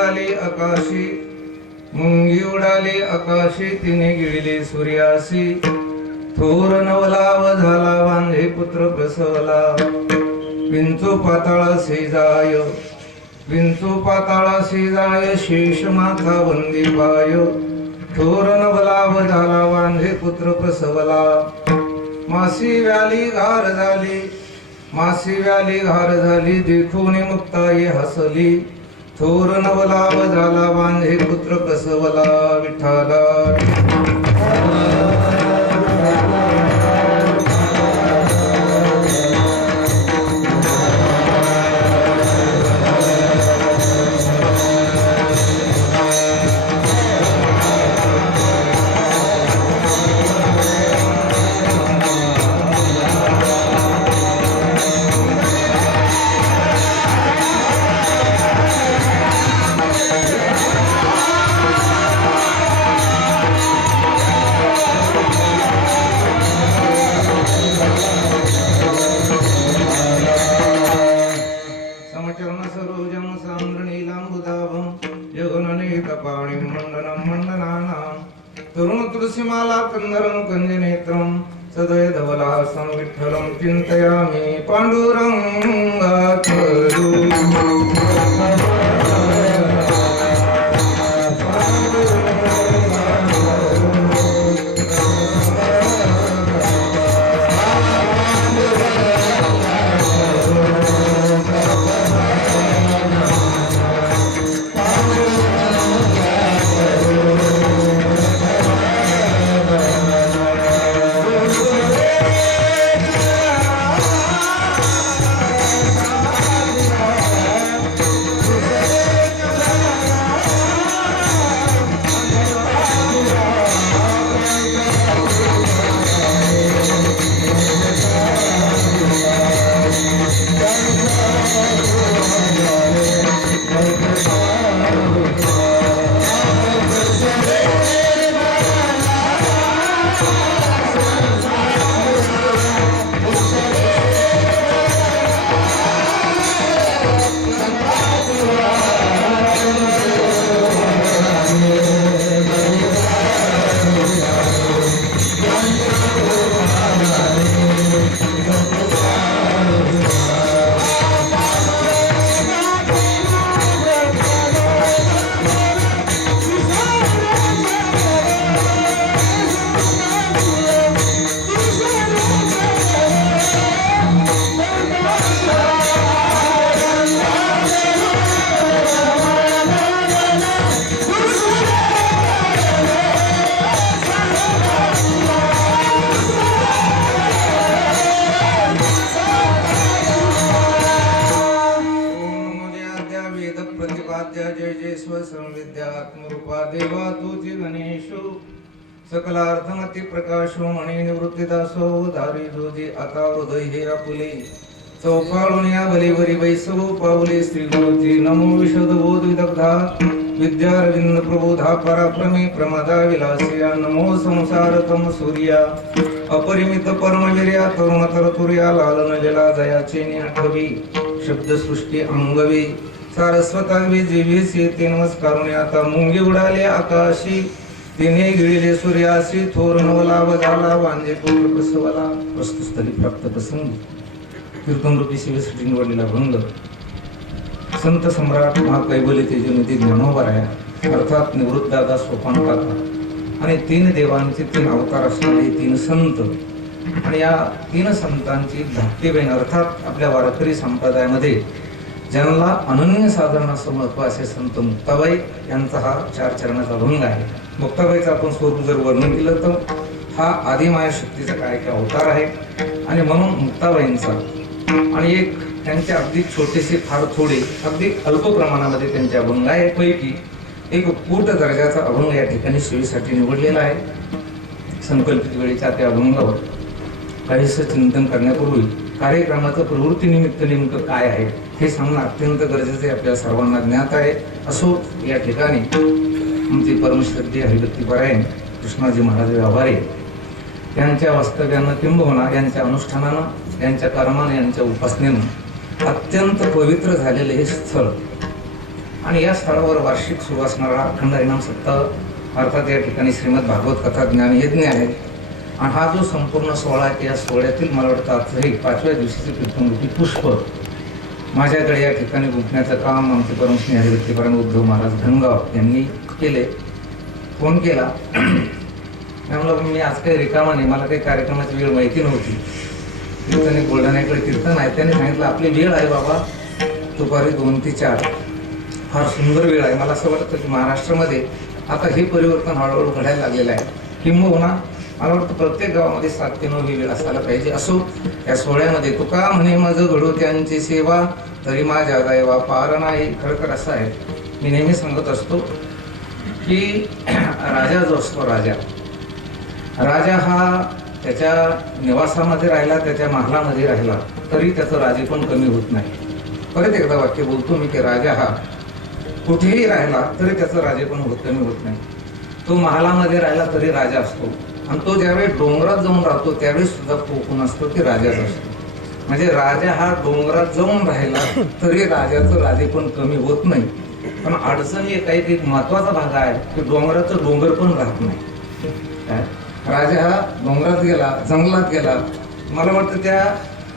उडाली आकाशी, मुंगी उडाली आकाशी, तिने गिळली सूर्यासी. थोर नवलाव झाला वांझे पुत्र प्रसवला, विंचू पाताळासी जाय, विंचू पाताळासी जाय, शेष माथा वंदी पाय. थोर नवलाव झाला वांझे पुत्र प्रसवला, मासी व्याली घार झाली, मासी व्याली घार झाली, देखून मुक्ताई हसली. थोर नवलाव झाला वांझे पुत्र प्रसवला, विठ्ठला. तरुण तुलसीमाला कंदरं कंजनेत्रं सदय धवलासं विठ्ठलं चिन्तयामि पाण्डुरङ्गात् जय जय स्वसंविद्यात्मरूपा देवा तुझी गणेशो सकलार्थमती प्रकाशो मणी निवृत्तीदासो धारी जोजी आता हृदय हे आपुले चौपाळून या बलीवरी वैसवो पावले श्री गुरुजी नमो विशद बोध विदग्धा विद्यारविंद प्रबोधा पराक्रमी प्रमादा विलासिया नमो संसारतम सूर्या अपरिमित परमवीर्या तरुण तरतुर्या लालन जला जयाचे आठवी शब्दसृष्टी अंगवी सारस्वतांवी जीवीसी ते नमस्कारुणे आता मुंगी उडाले आकाशी तिने गिळले सूर्यासी थोर नवलाव झाला वांझे पुत्र प्रसवला. वस्तुस्थली प्राप्त प्रसंगी कीर्तन रूपी शिवेसाठी निवडलेला भंग संत सम्राट महाकैबल्य तेजोनिधी ज्ञानोबराया अर्थात निवृत्तदादा सोपान काका आणि तीन देवांचे तीन अवतार असणारे तीन संत आणि या तीन संतांची धाकटी बहीण अर्थात आपल्या वारकरी संप्रदायामध्ये ज्यांना अनन्य साधना महत्व असे संत मुक्ताबाई यांचा हा 4 चरणाचा भंग आहे. मुक्ताबाईचं आपण स्वरूप जर वर्णन केलं तर हा आदिमाया शक्तीचा काय अवतार आहे आणि म्हणून मुक्ताबाईंचा आणि एक त्यांच्या अगदी छोटेसे फार थोडे अगदी अल्प प्रमाणामध्ये त्यांच्या अभंग आहे पैकी एक पूर्ण दर्जाचा अभंग या ठिकाणी सेवेसाठी निवडलेला आहे. संकल्पित वेळेच्या त्या अभंगावर काहीसं चिंतन करण्यापूर्वी कार्यक्रमाचं प्रवृत्ती निमित्त नेमकं काय आहे हे सांगणं अत्यंत गरजेचं आहे, आपल्या सर्वांना ज्ञात आहे. असो या ठिकाणी आमचे परमश्रद्धेय हरिभक्तीपरायण कृष्णाजी महाराज व्यवहारे यांच्या वास्तव्यानं किंबहुना यांच्या अनुष्ठानानं यांच्या कर्मानं यांच्या उपासनेनं अत्यंत पवित्र झालेले हे स्थळ आणि या स्थळावर वार्षिक सुरू असणारा अखंड हरिनाम सप्ताह अर्थात या ठिकाणी श्रीमद भागवत कथा ज्ञान यज्ञ आहे. आणि हा जो संपूर्ण सोहळा आहे या सोहळ्यातील मला वाटतं आजही 5व्या दिवशीचे कीर्तनरूपी पुष्प माझ्याकडे या ठिकाणी गुंफण्याचं काम आमचे परमश्री हरिभक्तीपरायण उद्धव महाराज धनगाव यांनी केले. फोन केला त्यामुळे मी आज काही रिकामा नाही, मला काही कार्यक्रमाची वेळ माहिती नव्हती. कीर्तन बुलढाण्याकडे कीर्तन आहे, त्याने सांगितलं आपली वेळ आहे बाबा दुपारी 2 ते 4. फार सुंदर वेळ आहे. मला असं वाटतं की महाराष्ट्रामध्ये आता हे परिवर्तन हळूहळू घडायला लागलेलं आहे. किंबहुना मला वाटतं प्रत्येक गावामध्ये 7 ते 9 ही वेळ असायला पाहिजे. असो या सोहळ्यामध्ये तुका म्हणे माझं घडो त्यांची सेवा तरी माझ्या दैवा पार नाही. खरं असं आहे, मी नेहमी सांगत असतो की राजा जो असतो राजा हा त्याच्या निवासामध्ये राहिला, त्याच्या महालामध्ये राहिला तरी त्याचं राजे पण कमी होत नाही. परत एकदा वाक्य बोलतो मी की राजा हा कुठेही राहिला तरी त्याचं राजे पण कमी होत नाही. तो महालामध्ये राहिला तरी राजा असतो आणि तो ज्यावेळी डोंगरात जाऊन राहतो त्यावेळी सुद्धा तो कोण असतो की राजाच असतो. म्हणजे राजा हा डोंगरात जाऊन राहिला तरी राजाचं राजे पण कमी होत नाही. पण अडचण एक महत्वाचा भाग आहे की डोंगराचं डोंगर पण राहत नाही. राजा हा डोंगरात गेला, जंगलात गेला, मला वाटतं त्या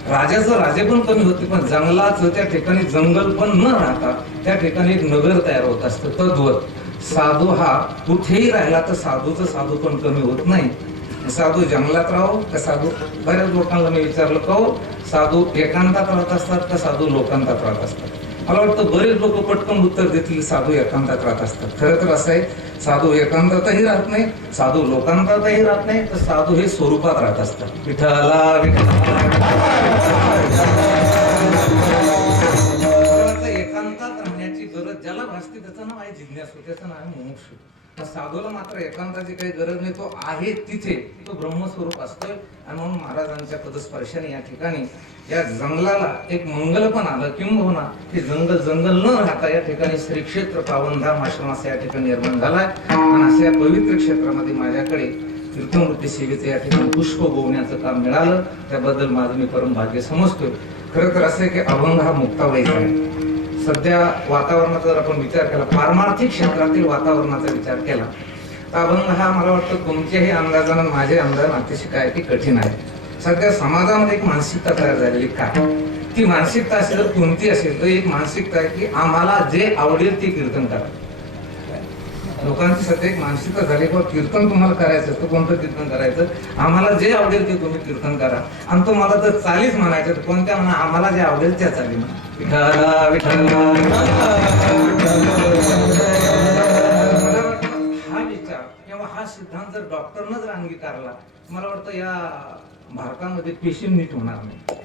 राजाचं राजे पण कमी होते, पण जंगलाचं त्या ठिकाणी जंगल पण न राहता त्या ठिकाणी एक नगर तयार होत असतं. तद्वत साधू हा कुठेही राहिला तर साधूचं साधू पण कमी होत नाही. साधू जंगलात राहो का साधू, बऱ्याच लोकांना मी विचारलं का हो साधू एकांतात राहत असतात का साधू लोकांतात राहत असतात. मला वाटतं बरेच लोक पटकन उत्तर देतील साधू एकांतात राहत असतात. खरं तर असं आहे, साधू एकांतातही राहत नाही, साधू लोकांतातही राहत नाही, तर साधू हे स्वरूपात राहत असतात. विठ्ठला एकांतात राहण्याची गरज ज्याला भासते त्याचं नाव आहे जिज्ञासू, त्याचं नाव आहे मुमुक्षू. साधूला मात्र एकांताची काही गरज नाही, तो आहे तिथे तो ब्रह्मस्वरूप असतोय. आणि म्हणून महाराजांच्या पदस्पर्शाने या ठिकाणी या जंगलाला एक मंगल पण आलं. किंबहुना हे जंगल न राहता या ठिकाणी श्री क्षेत्र पावनधाम आश्रम असा या ठिकाणी निर्माण झालाय. आणि अशा पवित्र क्षेत्रामध्ये माझ्याकडे कीर्तनवृत्ती सेवेचं या ठिकाणी पुष्प गोवण्याचं काम मिळालं, त्याबद्दल माझं मी परम भाग्य समजतोय. खरं तर असं आहे की अभंग हा मुक्ताबाईचा आहे. सध्या वातावरणाचा जर आपण विचार केला, पारमार्थिक क्षेत्रातील वातावरणाचा विचार केला तर अभंग हा मला वाटतं तुमच्याही अंदाजानं माझे अंदाज अतिशय काय की कठीण आहे. सध्या समाजामध्ये एक मानसिकता तयार झालेली काय, ती मानसिकता असेल तर कोणती असेल तर एक मानसिकता आहे की आम्हाला जे आवडेल ते कीर्तन करा. लोकांची सध्या एक मानसिकता झाली किंवा कीर्तन तुम्हाला करायचं तर कोणतं कीर्तन करायचं, आम्हाला जे आवडेल ते तुम्ही कीर्तन करा. आणि तो मला जर चालीच म्हणायचं तर कोणत्या म्हणा, आम्हाला जे आवडेल त्या चाली म्हणा. विठ्ठला विठ्ठला हा विचार किंवा हा सिद्धांत जर डॉक्टरनं जर अंगीकारला, मला वाटतं या भारतामध्ये पेशंट नीट होणार नाही.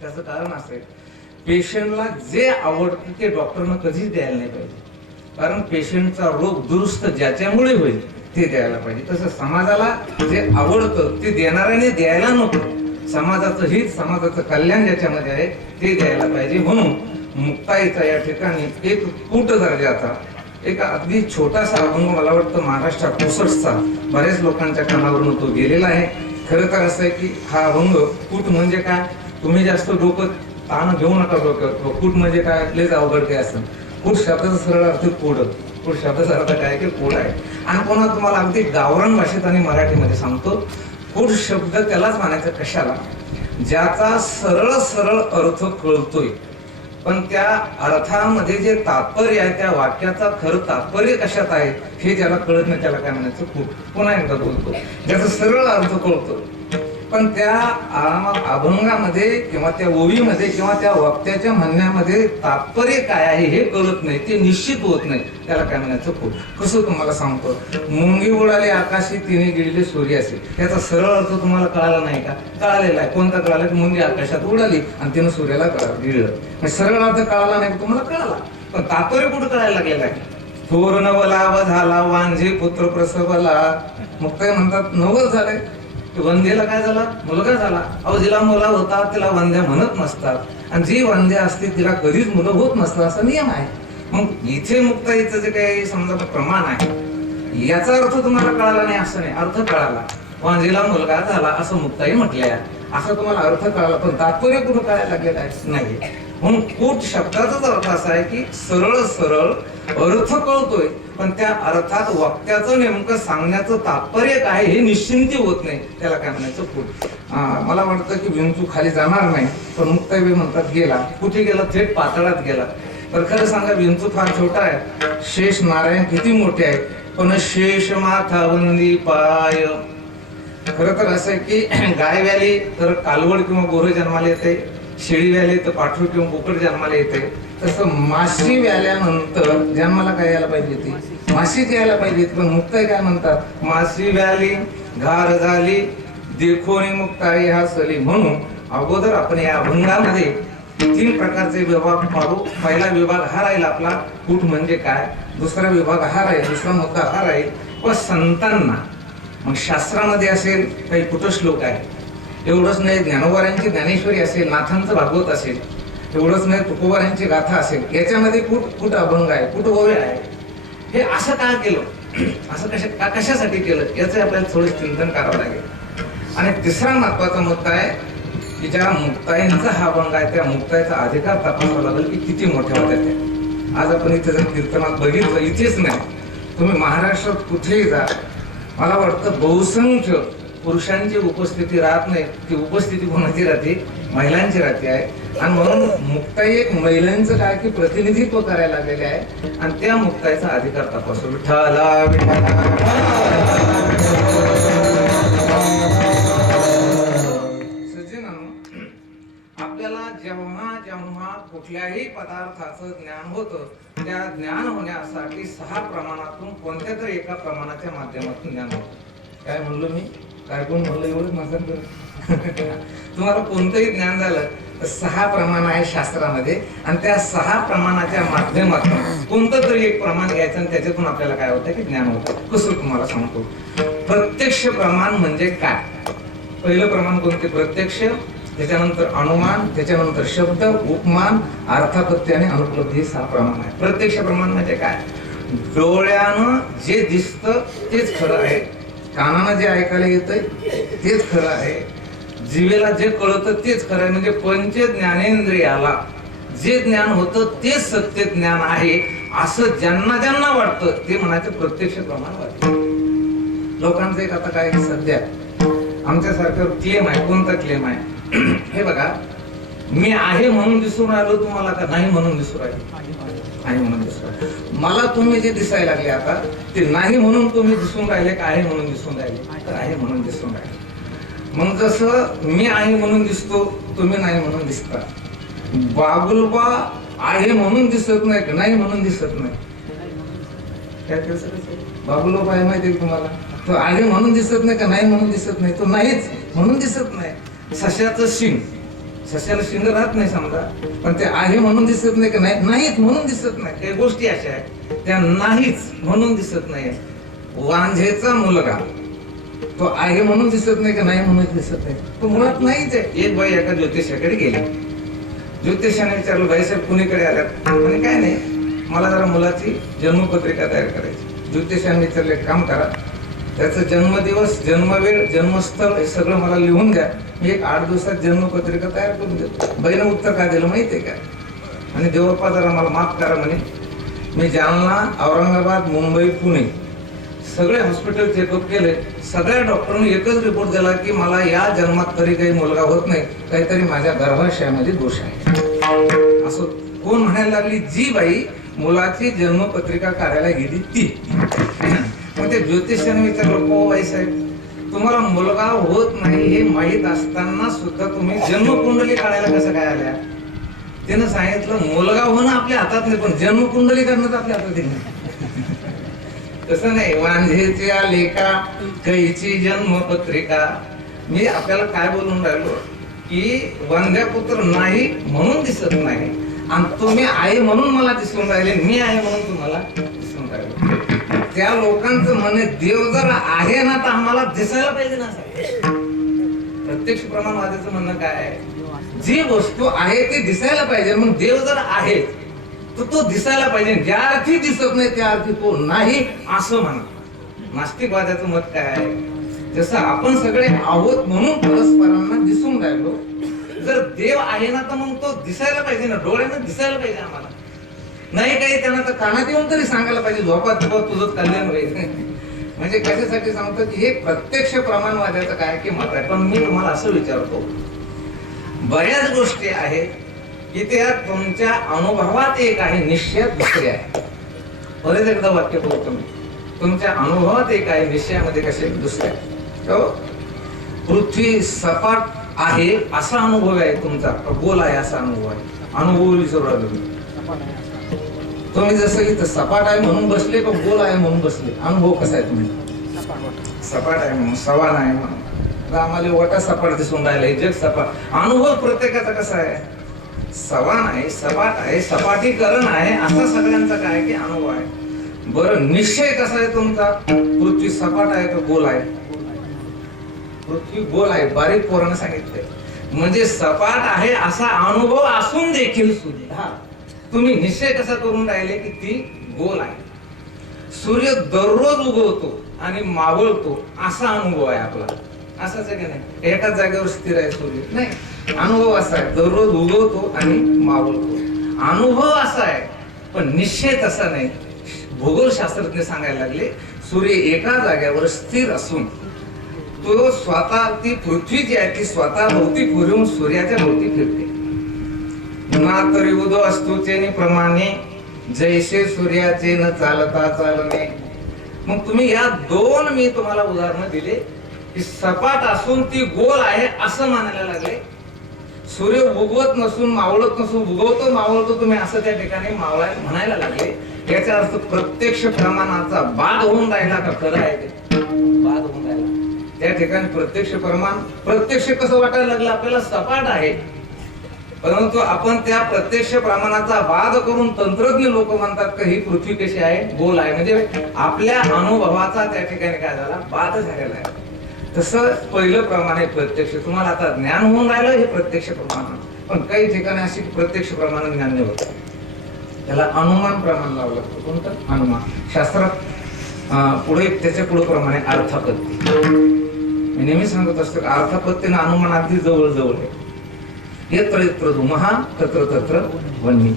त्याचं कारण असं आहे, पेशंटला जे आवडतं ते डॉक्टरनं कधीच द्यायला नाही पाहिजे. कारण पेशंटचा रोग दुरुस्त ज्याच्यामुळे होईल ते द्यायला पाहिजे. तसं समाजाला जे आवडतं ते देणाऱ्याने द्यायला नको. समाजाचं हित, समाजाचं कल्याण ज्याच्यामध्ये आहे ते द्यायला पाहिजे. म्हणून मुक्ताईचा या ठिकाणी एक कूट दर्जाचा एक अगदी छोटासा अभंग मला वाटतं महाराष्ट्रात 64चा बऱ्याच लोकांच्या कानावरून तो गेलेला आहे. खरं तर असं आहे की हा अभंग कूट म्हणजे काय, तुम्ही जास्त डोकं ताण घेऊ नका डोक्यात. कूट म्हणजे काय, लयच अवघड काय असं. कूट शब्दाचा सरळ अर्थ कोड, कूट शब्दाचा अर्थ काय की कोड आहे. आणि पुन्हा तुम्हाला अगदी गावरान भाषेत आणि मराठीमध्ये सांगतो, कूट शब्द त्यालाच म्हणायचं कशाला, ज्याचा सरळ अर्थ कळतोय पण त्या अर्थामध्ये जे तात्पर्य आहे त्या वाक्याचा खरं तात्पर्य कशात आहे हे ज्याला कळत नाही त्याला काय म्हणायचं कूट. पुन्हा एकदा बोलतो, ज्याचा सरळ अर्थ कळतो पण त्या अभंगामध्ये किंवा त्या ओवीमध्ये किंवा त्या वक्त्याच्या म्हणण्यामध्ये तात्पर्य काय आहे हे कळत नाही, ते निश्चित होत नाही, त्याला काय म्हणायचं कूट. कसं तुम्हाला सांगतो, मुंगी उडाली आकाशी तिने गिळले सूर्याशी, त्याचा सरळ अर्थ तुम्हाला कळाला नाही का, कळालेला आहे. कोणता कळाला की मुंगी आकाशात उडाली आणि तिने सूर्याला गिळलं. सरळ अर्थ कळाला नाही तुम्हाला कळाला, पण तात्पर्य कुठं कळायला लागलेला आहे. थोर नवलाव झाला वांझे पुत्र प्रसवला. मुक्ताई म्हणतात नवल झालंय, वंध्याला काय झाला, मुलगा झाला. अहो जिला मुला होता तिला वंध्या म्हणत नसतात, आणि जी वंध्या असते तिला कधीच मुलं होत नसतात, असा नियम आहे. मग इथे मुक्ताईचं जे काही समजा प्रमाण आहे याचा अर्थ तुम्हाला कळाला नाही असं नाही, अर्थ कळाला. वांझेला मुलगा झाला असं मुक्ताई म्हटलंय, असं तुम्हाला अर्थ कळाला, पण तात्पर्य कुठं कळायला लागलेलं आहे नाही. म्हणून कूट शब्दाचाच अर्थ असा आहे की सरळ सरळ अर्थ कळतोय, पण त्या अर्थात वाक्याचं नेमकं सांगण्याचं तात्पर्य काय हे निश्चिंती होत नाही, त्याला काय म्हणायचं कूट. मला वाटतं की विंचू खाली जाणार नाही, पण मुक्ताई म्हणतात गेला. कुठे गेला? थेट पातळात गेला. तर खरं सांगा, विंचू फार छोटा आहे, शेष नारायण किती मोठे आहे, पण शेष माथावंदी पाय. खरं तर असं आहे की गाय व्याली तर कालवड किंवा गोरे जन्माला येते, शेळी व्याली तर पाठरू किंवा बोकड जन्माला येते. तसं माशी व्याल्यानंतर जन्माला काय यायला पाहिजे ती माशीच यायला पाहिजे. पण मुक्ताई काय म्हणतात? माशी व्याली घार झाली देखोनी मुक्ताई हसली. म्हणून अगोदर आपण या अभंगामध्ये 3 प्रकारचे विभाग पाहू. पहिला विभाग हा राहील आपला कूट म्हणजे काय, दुसरा विभाग हा राहील, दुसरा मुद्दा हा राहील व संतांना. मग शास्त्रामध्ये असेल काही कुटश्लोक आहे, एवढंच नाही ज्ञानोबारांची ज्ञानेश्वरी असेल, नाथांचं भागवत असेल, एवढंच नाही तुकोबारांची गाथा असेल, याच्यामध्ये कुट अभंग आहे, कुट ओवे आहे. हे असं का केलं, असं कशासाठी केलं, याचं आपल्याला थोडं चिंतन करावं लागेल. आणि तिसरा महत्वाचा मुद्दा आहे की ज्या मुक्ताईंचा हा अभंग आहे त्या मुक्ताईचा अधिकार तपासावा लागेल की किती मोठ्या होत्या त्या. आज आपण इथे जर कीर्तनात बघितलं, इथेच नाही तुम्ही महाराष्ट्रात कुठेही जा, मला वाटतं बहुसंख्य पुरुषांची उपस्थिती राहत नाही. ती उपस्थिती कोणाची राहते? महिलांची राहते आहे. आणि म्हणून मुक्ताई एक महिलांचं काय की प्रतिनिधित्व करायला लागलेले आहे, आणि त्या मुक्ताईचा अधिकार तपासू. विठ्ठला आपल्याला जेव्हा जेव्हा कुठल्याही पदार्थाचं ज्ञान होतं, त्या ज्ञान होण्यासाठी 6 प्रमाणातून कोणत्या तरी एका प्रमाणाच्या माध्यमातून ज्ञान होतं. काय म्हणलो मी? काय कोण म्हणलं एवढं माझं? तुम्हाला कोणतंही ज्ञान झालं तर 6 प्रमाण आहे शास्त्रामध्ये, आणि त्या 6 प्रमाणाच्या माध्यमातून कोणतं तरी एक प्रमाण घ्यायचं आणि त्याच्यातून आपल्याला काय होतं की ज्ञान होतं. कसं तुम्हाला सांगतो. प्रत्यक्ष प्रमाण म्हणजे काय? पहिलं प्रमाण कोणते? प्रत्यक्ष, त्याच्यानंतर अनुमान, त्याच्यानंतर शब्द, उपमान, अर्थापत्ती आणि अनुपलब्धी. 6 प्रमाण आहे. प्रत्यक्ष प्रमाण म्हणजे काय? डोळ्यानं जे दिसतं तेच खरं आहे, कानानं जे ऐकायला येतंय तेच खरं आहे, जीवेला जे कळतं तेच खरं आहे. म्हणजे पंच ज्ञानेंद्रियाला जे ज्ञान होतं तेच सत्य ज्ञान आहे असं ज्यांना ज्यांना वाटतं ते म्हणायचं प्रत्यक्ष प्रमाण वाटतं. लोकांचं एक आता काय सध्या आमच्यासारखं क्लेम आहे. कोणता क्लेम आहे? हे बघा, मी आहे म्हणून दिसून राहिलो तुम्हाला का नाही म्हणून दिसून राहिलो? आहे म्हणून दिसून राहिलो. मला तुम्ही जे दिसायला लागले आता ते नाही म्हणून तुम्ही दिसून राहिले का आहे म्हणून दिसून राहिले? तर आहे म्हणून दिसून राहिले. मग जसं मी आहे म्हणून दिसतो, तुम्ही नाही म्हणून दिसता. बाबुलबा आहे म्हणून दिसत नाही का नाही म्हणून दिसत नाही? काय बाबुलबा आहे माहिती आहे तुम्हाला? तो आहे म्हणून दिसत नाही का नाही म्हणून दिसत नाही? तो नाहीच म्हणून दिसत नाही. सश्याचं शिंग, सश्याला शिंग राहत नाही समजा, पण ते आहे म्हणून दिसत नाही का नाहीच म्हणून दिसत नाही. काही गोष्टी अशा आहेत त्या नाहीच म्हणून दिसत नाही. वांझेचा मुलगा तो आहे म्हणून दिसत नाही का नाही म्हणून दिसत नाही? तो मुळात नाहीच आहे. एक बाई एका ज्योतिषाकडे गेली. ज्योतिषाने विचारलं, बाई साहेब कुणीकडे आल्यात? आणि काय नाही, मला जरा मुलाची जन्मपत्रिका तयार करायची. ज्योतिषाने विचारले, काम करा, त्याचा जन्मदिवस, जन्मवेळ, जन्मस्थळ हे सगळं मला लिहून द्या, मी एक 8 दिवसात जन्मपत्रिका तयार करून देतो. बाईनं उत्तर काय दिलं माहितीये का? आणि देवप्पा जरा मला माफ करा म्हणे, मी जालना, औरंगाबाद, मुंबई, पुणे सगळे हॉस्पिटल चेकअप केले, सगळ्या डॉक्टरांनी एकच रिपोर्ट दिला की मला या जन्मात तरी काही मुलगा होत नाही, काहीतरी माझ्या गर्भाशयामध्ये दोष आहे. असं कोण म्हणायला लागली? जी बाई मुलाची जन्मपत्रिका काढायला गेली ती. मग ते ज्योतिषाने विचारलं, हो बाई साहेब, तुम्हाला मुलगा होत नाही हे माहीत असताना सुद्धा तुम्ही जन्मकुंडली काढायला कसं काय आल्या? त्यानं सांगितलं, मुलगा होणं आपल्या हातात नाही, पण जन्मकुंडली करणं आपल्या हातात नाही. तसं नाही. वांझेच्या लेका कैची जन्मपत्रिका. मी आपल्याला काय बोलून राहिलो की वांझ्या पुत्र नाही म्हणून दिसत नाही, आणि तुम्ही आहे म्हणून मला दिसून राहिले, मी आहे म्हणून तुम्हाला दिसून राहिलो. त्या लोकांचं म्हणे, देव जर आहे ना तर आम्हाला दिसायला पाहिजे ना. प्रत्यक्ष प्रमाणवादाचं म्हणणं काय आहे? जी वस्तू आहे ती दिसायला पाहिजे. मग देव जर आहे तर तो दिसायला पाहिजे. ज्या अर्थी दिसत नाही त्या अर्थी तो नाही असं म्हणा. नास्तिकवादाचं मत काय आहे? जसं आपण सगळे आहोत म्हणून परस्परांना दिसून राहिलो, जर देव आहे ना तर मग तो दिसायला पाहिजे ना, डोळ्यानं दिसायला पाहिजे आम्हाला. नाही काही त्यांना तर कानात येऊन तरी सांगायला पाहिजे झोपात तुझं कल्याण होईल. म्हणजे कशासाठी सांगतो की हे प्रत्यक्ष प्रमाणवाद्याचं काय की मत आहे. पण मी तुम्हाला असं विचारतो, बऱ्याच गोष्टी आहेत की त्या तुमच्या अनुभवात एक आहे, निश्चयात दुसरे आहे. परत एकदा वाक्य बोलतो मी, तुमच्या अनुभवात एक आहे, निश्चयामध्ये कसे दुसरे आहे. पृथ्वी सपाट आहे असा अनुभव आहे तुमचा, गोल आहे असा अनुभव आहे. अनुभव विसरू तुम्ही जसं इथं सपाट आहे म्हणून बसले, पण गोल आहे म्हणून बसले. अनुभव कसा आहे तुम्ही? सपाट आहे म्हणून, सवान आहे म्हणून. आम्हाला वटा सपाट दिसून राहिला, जग सपाट. अनुभव प्रत्येकाचा कसा आहे? सवान आहे, सपाट आहे, सपाटीकरण आहे, असा सगळ्यांचा काय की अनुभव आहे. बरं, निश्चय कसा आहे तुमचा? पृथ्वी सपाट आहे का गोल आहे? पृथ्वी गोल आहे, बारीक पोरानं सांगितलंय. म्हणजे सपाट आहे असा अनुभव असून देखील सुद्धा तुम्ही निश्चय कसा करून राहिले की ती गोल आहे. सूर्य दररोज उगवतो आणि मावळतो असा अनुभव आहे आपला. असाच आहे की नाही? एकाच जागेवर स्थिर आहे सूर्य नाही. अनुभव असा आहे, दररोज उगवतो आणि मावळतो. अनुभव असा आहे, पण निश्चय तसा नाही. भूगोलशास्त्रज्ञ सांगायला लागले, सूर्य एका जागेवर स्थिर असून तो स्वतः, ती पृथ्वी जी आहे ती स्वतः भोवती फिरून सूर्याच्या भोवती फिरते. ना तरी उदो असतोचे प्रमाणे जैसे सूर्याचे न चालता चालणे. मग तुम्ही या दोन मी तुम्हाला उदाहरणं दिले की सपाट असून ती गोल आहे असं मानायला लागले. सूर्य उगवत नसून मावळत नसून उगवतो मावळतो तुम्ही असं त्या ठिकाणी मावळाय म्हणायला लागले. याचा अर्थ प्रत्यक्ष प्रमाणाचा बाद होऊन राहिला का? खरं आहे ते बाद होऊन राहिला. त्या ठिकाणी प्रत्यक्ष प्रमाण, प्रत्यक्ष कसं वाटायला लागलं आपल्याला? सपाट आहे, परंतु आपण त्या प्रत्यक्ष प्रमाणाचा वाद करून तंत्रज्ञ लोक म्हणतात की ही पृथ्वी कशी आहे? गोल आहे. म्हणजे आपल्या अनुभवाचा त्या ठिकाणी काय झाला? वाद झालेला आहे. तसं पहिलं प्रमाण आहे प्रत्यक्ष. तुम्हाला आता ज्ञान होऊन राहिलं हे प्रत्यक्ष प्रमाण. पण काही ठिकाणी अशी प्रत्यक्ष प्रमाण ज्ञान नाही होत, त्याला अनुमान प्रमाण लावलं लागतं. कोणतं? अनुमान. शास्त्रात पुढे त्याच्या पुढे प्रमाणे अर्थापत्ती. मी नेहमी सांगत असतो की अर्थापत्ती आणि अनुमान अगदी जवळ जवळ आहे. यत्र यत्र धुमः तत्र तत्र वह्नी.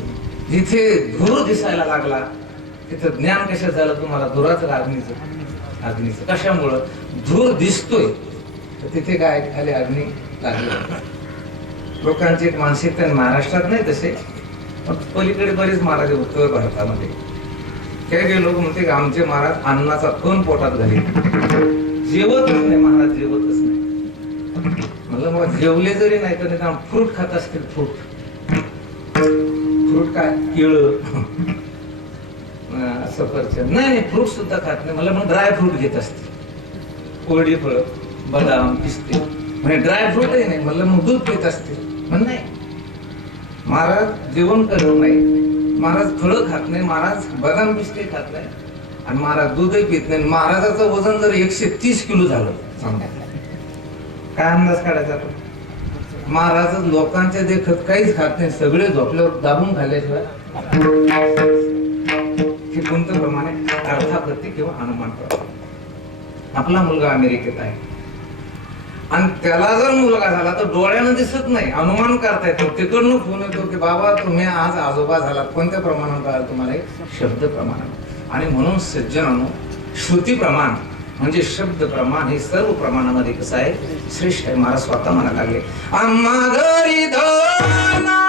जिथे धूर दिसायला लागला तिथं ज्ञान कशात झालं तुम्हाला? धुराचं, अग्नीचं. अग्नीचं कशामुळं? धूर दिसतोय तर तिथे काय? खाली अग्नी लागली. लोकांची एक मानसिकता महाराष्ट्रात नाही तसे, पण पलीकडे बरेच महाराज उत्तर भारतामध्ये काही लोक म्हणते की आमचे महाराज अन्नाचा कण पोटात घाले, जेवतच नाही महाराज, जेवतच नाही. म्हणलं मग जेवले जरी नाही तर निदान फ्रूट खात असतील. फ्रूट काय? केळं, सफरचंद नाही, फ्रूट सुद्धा खात नाही. मला मग ड्राय फ्रूट घेत असते, कोरडी फळं, बदाम, पिस्ते. म्हणजे ड्राय फ्रूटही नाही. म्हणलं मग दूध पित असतील. पण नाही, महाराज जेवण करत नाही, महाराज फळं खात नाही, महाराज बदाम पिस्ते खात नाही, आणि महाराज दूधही पित नाही. महाराजाचं वजन जर 130 किलो झालं समजा, काय अंदाज काढायचा? महाराज लोकांच्या देखत काहीच खात नाही, सगळे झोपल्यावर दाबून खाल्ल्याशिवाय. हे कोणतं प्रमाणे? अर्थापत्ती किंवा अनुमान प्रमाण. आपला मुलगा अमेरिकेत आहे आणि त्याला जर मुलगा झाला तर डोळ्यानं दिसत नाही, अनुमान करता येतो. तिकडनं फोन येतो की बाबा तुम्ही आज आजोबा झालात. कोणत्या प्रमाणात कळाल तुम्हाला? शब्द प्रमाणात. आणि म्हणून सज्जनांनो, श्रुती प्रमाण म्हणजे शब्द प्रमाण हे सर्व प्रमाणामध्ये कसं आहे? श्रेष्ठ आहे. महाराज स्वतः म्हणायला लागले, आम्हा घरी धना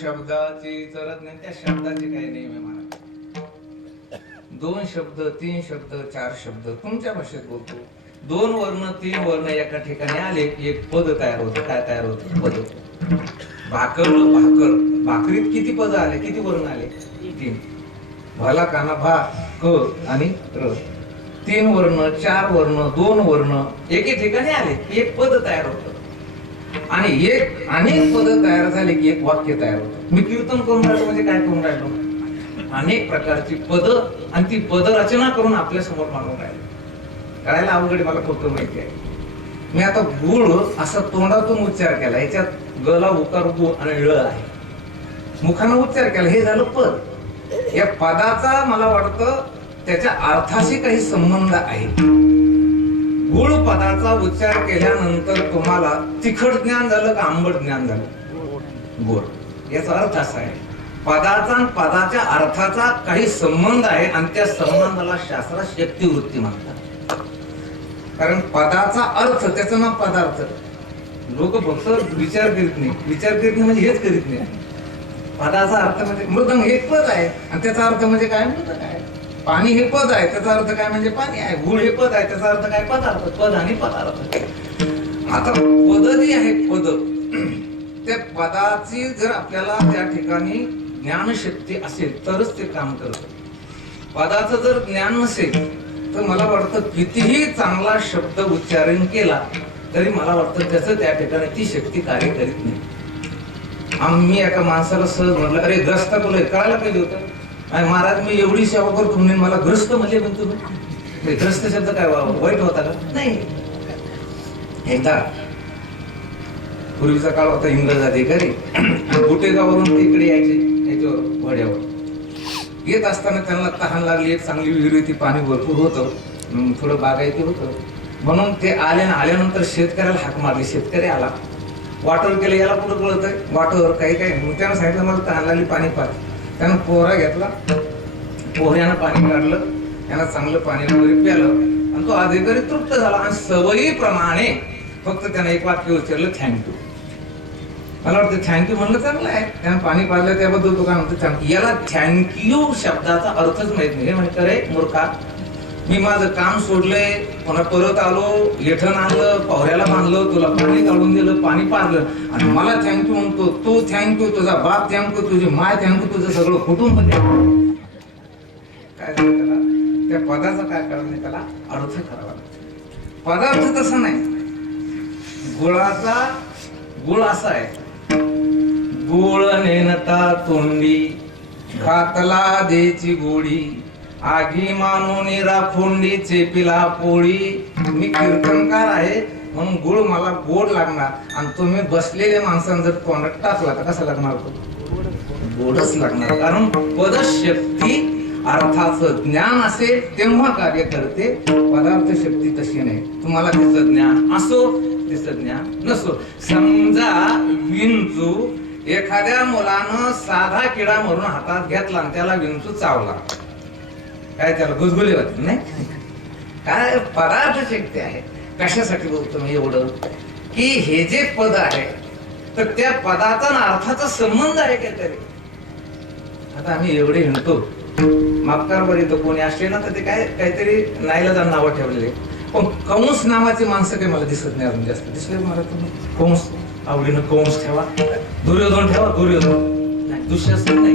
शब्दाची चरत नाही. त्या शब्दाचे काही नियम आहे महाराज. 2 शब्द 3 शब्द 4 शब्द तुमच्या भाषेत बोलतो, 2 वर्ण 3 वर्ण एका ठिकाणी आले की एक पद तयार होतं. काय तयार होतं? पद. भाकर भाकर, भाकरीत किती पद आले, किती वर्ण आले? 3. भला काना भा क आणि र, 3 वर्ण 4 वर्ण 2 वर्ण एके ठिकाणी आले की एक पद तयार होतं. आणि एक अनेक पद तयार झाले की एक वाक्य तयार होतं. मी कीर्तन करून राहिलो म्हणजे काय करून राहिलो? अनेक प्रकारची पद आणि ती पद रचना करून आपल्या समोर मांडून राहिलो. करायला अवघड मला फक्त माहिती आहे. मी आता गुळ असा तोंडातून उच्चार केला, याच्यात गला उकार गु आणि ळ आहे, मुखानं उच्चार केला, हे झालं पद. या पदाचा मला वाटतं त्याच्या अर्थाशी काही संबंध आहे. गुळ पदाचा उच्चार केल्यानंतर तुम्हाला तिखट ज्ञान झालं का आंबट ज्ञान झालं? गोड. याचा अर्थ असा आहे, पदाचा आणि पदाच्या अर्थाचा काही संबंध आहे आणि त्या संबंधाला शास्त्रात शक्तिवृत्ती म्हणतात. कारण पदाचा अर्थ, त्याचं नाव पदार्थ. लोक फक्त विचार करीत नाही, विचार करीत नाही म्हणजे हेच करीत नाही. पदाचा अर्थ म्हणजे मृदंग हे पद आहे आणि त्याचा अर्थ म्हणजे काय? मृदंग आहे. पाणी हे पद आहे, त्याचा अर्थ काय? म्हणजे पाणी आहे. गुळ हे पद आहे, त्याचा अर्थ काय? पदार्थ. पद आणि पदार्थ. आता पद जी आहे, पद, त्या पदाची जर आपल्याला त्या ठिकाणी ज्ञानशक्ती असेल तरच ते काम करतं. पदाचं जर ज्ञान नसेल तर मला वाटतं कितीही चांगला शब्द उच्चारण केला तरी मला वाटतं त्याचं त्या ठिकाणी ती शक्ती कार्य करीत नाही. आम्ही एका माणसाला सहज म्हटलं, अरे ग्रस्त बोलाय कळायला पाहिजे होतं. आणि महाराज मी एवढी सेवा करतो म्हणून मला ग्रस्त म्हणजे म्हणतो मी. ग्रस्त शब्द काय वाईट होता का? नाही. एकदा पूर्वीचा काळ होता, इंग्रज अधिकारी गुटेगावरून ते इकडे यायचे, याच्यावर घोड्यावर येत असताना त्यांना तहान लागली. एक चांगली विहीर होती, पाणी भरपूर होतं, थोडं बागायती होतं, म्हणून ते आल्यानंतर शेतकऱ्याला हाक मारली. शेतकरी आला, वाटर केलं, याला कुठं कळत आहे वाटर काही काही. त्यानं सांगितलं मला तहान लागली, पाणी पाच. त्यानं पोहरा घेतला, पोहऱ्यानं पाणी काढलं, त्यानं चांगलं पाणी वगैरे प्यालं आणि तो अधिकारी तृप्त झाला. आणि सवयीप्रमाणे फक्त त्यानं एक वाक्य उच्चारलं, थँक्यू. मला वाटतं थँक्यू म्हणलं चांगलं आहे. त्यानं पाणी पाजलं त्याबद्दल तो काय म्हणतो? थँक्यू. याला थँक्यू शब्दाचा अर्थच माहित नाही. हे म्हणतं, रे मूर्खा, मी माझं काम सोडलंय, पुन्हा परत आलो, लेठण आणलं, पावऱ्याला बांधलं, तुला पाणी काढून दिलं, पाणी पाजलं आणि मला थँक्यू म्हणतो. तू थँक्यू, तुझा बाप थँक्यू, तुझी माय थँक्यू, तुझं सगळं कुटुंब थँक्यू. काय झालं त्याला? त्या पदाचा काय कळलं नाही, त्याला अर्थ करावा लागतो. पदार्थ तसा नाही. गुळाचा गुळ असा आहे, गुळ नेनता तोंडी घातला देची गोडी, आगी मानून राखोंडी चेपिला पोळी. मी कीर्तनकार आहे म्हणून गुळ मला गोड लागणार आणि तुम्ही बसलेल्या माणसांना जर तोंडात टाकला तर कसं लागणार? गोडच लागणार. कारण पदशक्ती अर्थाचं ज्ञान असेल तेव्हा कार्य करते. पदार्थ शक्ती तशी नाही. तुम्हाला तिचं ज्ञान असो, तिचं ज्ञान नसो. समजा विंचू एखाद्या मुलानं साधा किडा मारून हातात घेतला आणि त्याला विंचू चावला, काय त्याला गुजगुली होते नाही? काय पदार्थ शक्ती आहे. कशासाठी बोलतो मी एवढं? की हे जे पद आहे तर त्या पदाचा अर्थाचा संबंध आहे काहीतरी. आता आम्ही एवढे हिंडतो, माफकार वर येतो, कोणी असले ना तर ते काय काहीतरी नाईलाजान नावं ठेवलेले. पण कंस नावाची माणसं काही मला दिसत नाही अजून जास्त. दिसले मला तुम्ही? कंस, आवडीनं कंस ठेवा, दुर्योधन ठेवा, दुर्योधन नाही, दुःशासन नाही,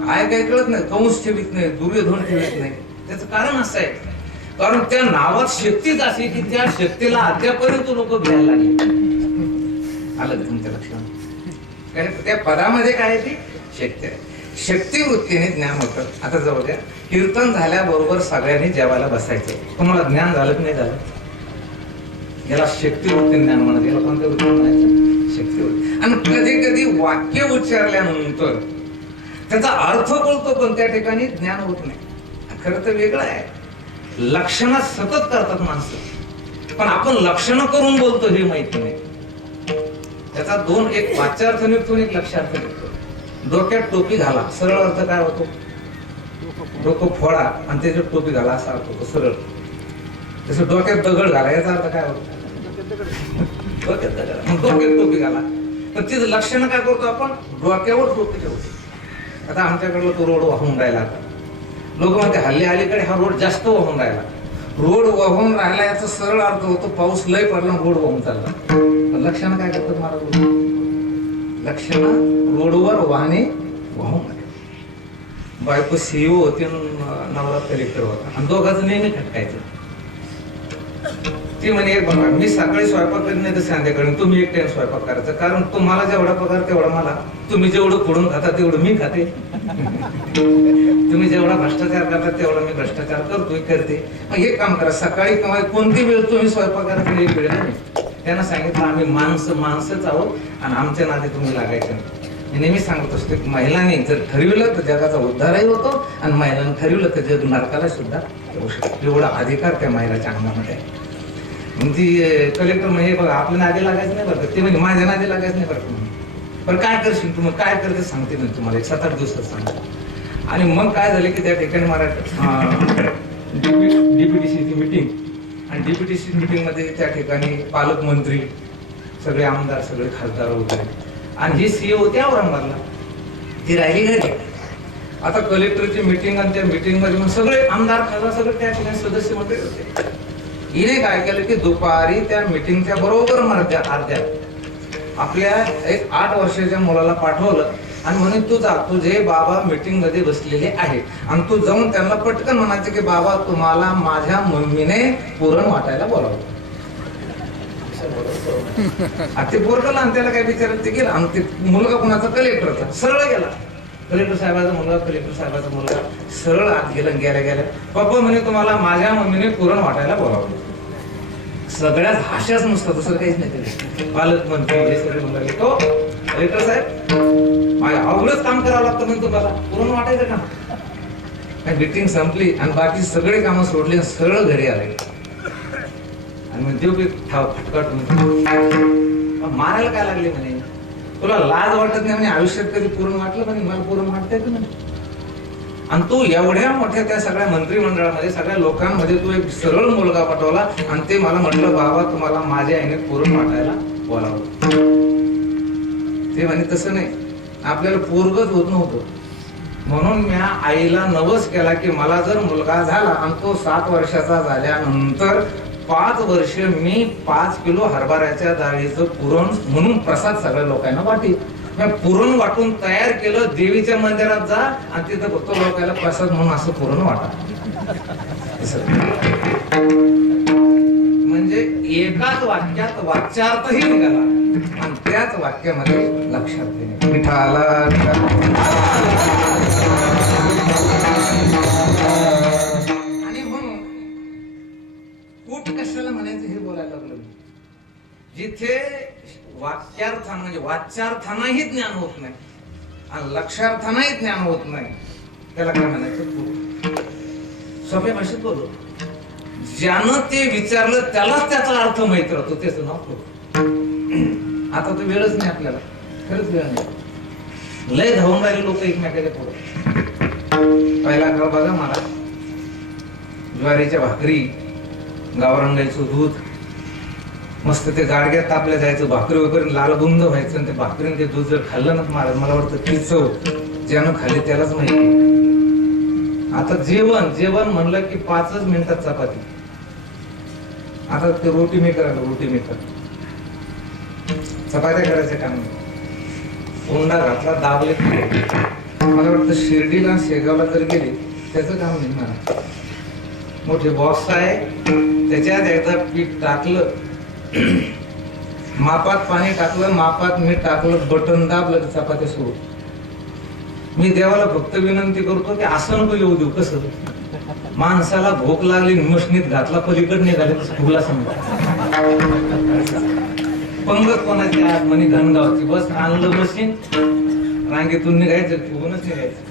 काय काय कळत नाही. कंस ठेवीत नाही, दुर्योधन ठेवीत नाही. त्याचं कारण असं आहे, कारण त्या नावात शक्तीच अशी की त्या शक्तीला अद्यापर्यंत लोक घ्यायला लागले. आलं तुमच्या लक्षात? काय त्या पदामध्ये काय आहे? ती शक्ती आहे. शक्ती वृत्तीने ज्ञान होतं. आता जाऊ द्या, कीर्तन झाल्याबरोबर सगळ्यांनी जेवायला बसायचं. तुम्हाला ज्ञान झालं की नाही झालं? याला शक्ती वृत्ती ज्ञान म्हणत. याला कोणत्या वृत्ती म्हणायचं? शक्ती वृत्ती. आणि कधी कधी वाक्य उच्चारल्यानंतर त्याचा अर्थ कळतो पण त्या ठिकाणी ज्ञान होत नाही. खरं तर वेगळं आहे. लक्षणं सतत करतात माणसं, पण आपण लक्षणं करून बोलतो हे माहिती नाही. त्याचा दोन, एक वाच्यार्थ निघतो, एक लक्षार्थ निघतो. डोक्यात टोपी घाला, सरळ अर्थ काय होतो? डोकं फोडा आणि त्याच्यात टोपी घाला असा अर्थ होतो सरळ. जसं डोक्यात दगड घाला याचा अर्थ काय होतो? डोक्यात दगड, मग डोक्यात टोपी घाला. तर तिचं लक्षण काय करतो आपण? डोक्यावर टोपी ठेवतो. आता आमच्याकडलं तो रोड वाहून राहिला, आता लोक म्हणते हल्ली अलीकडे हा रोड जास्त वाहून राहिला. रोड वाहून राहिला याचा सरळ अर्थ होतो पाऊस लय पडला रोड वाहून चालला. पण लक्षानं काय करतात महाराज? लक्षानं रोडवर वाहने वाहून नये. बायको सीईओ होती, नवरा कलेक्टर होता आणि दोघांचं नेहमी खटकायचं. ती म्हणे एक बघा, मी सकाळी स्वयंपाक करीत नाही तर संध्याकाळी तुम्ही एक टाइम स्वयंपाक करायचा, कारण तुम्हाला जेवढा पगार तेवढा मला, तुम्ही जेवढं फोडून खाता तेवढं मी खाते. तुम्ही जेवढा भ्रष्टाचार करता तेवढा मी भ्रष्टाचार करते. मग एक काम करा, सकाळी किंवा कोणती वेळ तुम्ही स्वयंपाक करायची एक वेळ नाही. त्यांना सांगितलं आम्ही माणसंच आहोत आणि आमच्या नादी तुम्ही लागायचे नाही. मी नेहमी सांगत असतो की महिलांनी जर ठरविलं तर जगाचा उद्धारही होतो आणि महिलांनी ठरविलं तर जग नरकाला सुद्धा येऊ शकतो. एवढा अधिकार त्या महिलाच्या अंगामध्ये आहे. मग ती कलेक्टर म्हणजे बघा आपल्या नादी लागायचं नाही बरं, ते म्हणजे माझ्या नादी लागायचं नाही बरं. पण काय करशील तू? मग काय करते सांगते मी तुम्हाला, एक 7-8 दिवसात सांगतो. आणि मग काय झालं की त्या ठिकाणी डीपीटीसीची मीटिंग, आणि डीपीटीसी मीटिंग मध्ये त्या ठिकाणी पालकमंत्री, सगळे आमदार, सगळे खासदार वगैरे, आणि ही सीए होती औरंगाबादला, ती राहिली घरी. आता कलेक्टरची मीटिंग आणि त्या मीटिंग मध्ये मग सगळे आमदार खासदार सगळे त्या ठिकाणी सदस्य मंडळी होते. हिने काय केलं की दुपारी त्या मीटिंगच्या बरोबर अर्ध्या आपल्या एक 8 वर्षाच्या मुलाला पाठवलं आणि म्हणे तू जा, तुझे बाबा मीटिंग मध्ये बसलेले आहेत आणि तू जाऊन त्यांना पटकन म्हणायचं की बाबा तुम्हाला माझ्या मम्मीने पुरण वाटायला बोलावलं. ते पोरगला आणि त्याला काय विचारत ते गेला, आणि ते मुलगा कुणाचा? कलेक्टरचा. सरळ गेला, कलेक्टर साहेबाचा मुलगा सरळ आत गेल्या पप्पा म्हणे तुम्हाला माझ्या मम्मीने पुरण वाटायला बोलावलं. सगळ्यात हास्याच नुसतं, दुसरं काहीच नाही. पालकमंत्री हे सगळे म्हणाले तो कलेक्टर साहेब माझ्या अवघडच काम करावं लागतं म्हणजे तुम्हाला पुरण वाटायचं का? मीटिंग संपली आणि बाकी सगळे कामं सोडले, सरळ घरी आले आणि म्हणजे फटकट मारायला काय लागले म्हणे, तुला लाज वाटत नाही म्हणे, आयुष्यात कधी पुरण वाटलं म्हणे, मला पुरण वाटतंय का म्हणे. आणि तू एवढ्या मोठ्या त्या सगळ्या मंत्रिमंडळामध्ये सगळ्या लोकांमध्ये तू एक सरळ मुलगा पाठवला आणि ते मला म्हटलं बाबा तुम्हाला माझ्या आईने पुरण वाटायला बोलावलं. ते म्हणे तसं नाही, आपल्याला पोरगच होत नव्हतं म्हणून मी आईला नवस केला की मला जर मुलगा झाला आणि तो 7 वर्षाचा झाल्यानंतर 5 वर्ष मी 5 किलो हरभऱ्याच्या डाळीचं पुरण म्हणून प्रसाद सगळ्या लोकांना वाटी. पुरण वाटून तयार केलं, देवीच्या मंदिरात जा आणि तिथं फक्त लोकांना प्रसाद म्हणून असं पुरण वाटा. म्हणजे एकाच वाक्यात वाच्यार्थही निघाला आणि त्याच वाक्यामध्ये लक्षात घेणे मिठाला. आणि म्हणून कूट कशाला म्हणायचं हे बोलायला लागलो. जिथे वाक्यार्थानं म्हणजे वाच्यार्थांनाही ज्ञान होत नाही आणि लक्षार्थांनाही ज्ञान होत नाही, त्याला काय म्हणायचं? सोप्या भाषेत बोलू, ज्यानं ते विचारलं त्यालाच त्याचा अर्थ माहित राहतो, त्याचं नाव करू. आता तो वेळच नाही आपल्याला, खरंच वेळ नाही. लय धावून राहिले लोक एकमेकाच्या पुढे. पहिला काळ बघा मला, ज्वारीच्या भाकरी, गावरान गाईचं दूध, मस्त ते गाडग्यात तापल्या जायचं, भाकरी वगैरे लाल बुंद व्हायचं आणि ते भाकरीने ते दूध जर खाल्लं ना महाराज, मला वाटतं ती चव ज्यानं खाल्ली त्यालाच माहिती. आता जेवण म्हणलं की 5च मिनिटात चपाती. आता ते रोटी मेकर चपात्या करायचं काम नाही, कोंडा घातला दाबले. मला वाटतं शिर्डीला शेगावला जर गेले त्याचं काम नाही मला. मोठे बॉक्स आहे, त्याच्यात एकदा पीठ टाकलं, मापात पाणी टाकलं, मापात मीठ टाकलं, बटन दाबलं, चपात्या सुरू. मी देवाला फक्त विनंती करतो की असं नको येऊ देऊ. कसं माणसाला भूक लागली, मशनीत घातला, पलीकडे निघाले फुगला समजा. पंगत कोणाची आत म्हणे घनगावची, बस आणलं मशीन, रांगेतून निघायचं, फुगूनच निघायचं.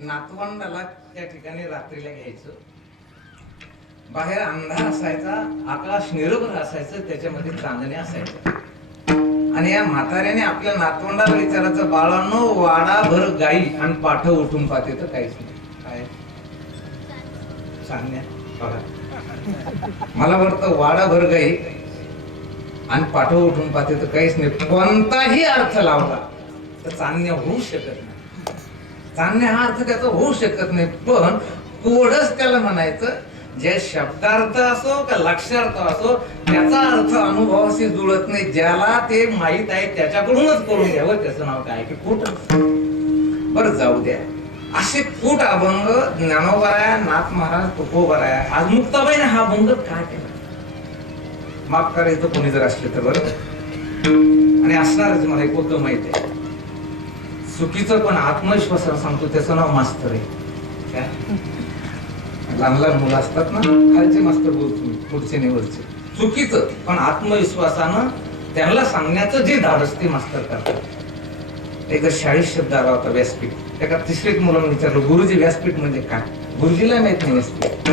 नातवंडाला त्या ठिकाणी रात्रीला घ्यायचं, बाहेर अंधार असायचा, आकाश निरभ्र असायचं, त्याच्यामध्ये चांदणे असायचं. आणि या म्हाताऱ्याने आपल्या नातवंडाला विचारायचं, बाळांनो वाडाभर गाई आणि पाठ उठून पाहते तर काहीच नाही. काय चांदण्या बघा, मला वाटतं वाडाभर गाई आणि पाठव उठून पाहते तर काहीच नाही. कोणताही अर्थ लावला तर चांगल्या होऊ शकत नाही. चांगल्या हा अर्थ त्याचा होऊ शकत नाही. पण कोडच त्याला म्हणायचं, जे शब्दार्थ असो का लक्षार्थ असो, त्याचा अर्थ अनुभवाशी जुळत नाही. ज्याला ते माहित आहे त्याच्याकडूनच करून घ्यावं. त्याचं नाव काय की फूट. बरं जाऊ द्या. असे फूट अभंग ज्ञानोबराया, नाथ महाराज, तुकोबराया, आज मुक्ताबाईने हा अभंग का केला? माफ करायचं कोणी जर असले तर बरं. आणि असणारच, मला एक गोष्ट माहित आहे. चुकीचं पण आत्मविश्वासाला सांगतो, त्याचं नाव मास्तर आहे. काय लहान लहान मुलं असतात ना, खालचे मास्तर बोलतो, पुढचे निवडचे. चुकीचं पण आत्मविश्वासानं त्यांना सांगण्याचं जे धाडस ते मास्तर करतात. एकदा शाळेत शब्द आला होता व्यासपीठ. एका तिसरीत मुलांना विचारलं, गुरुजी व्यासपीठ म्हणजे काय? गुरुजीला माहित नाही व्यासपीठ.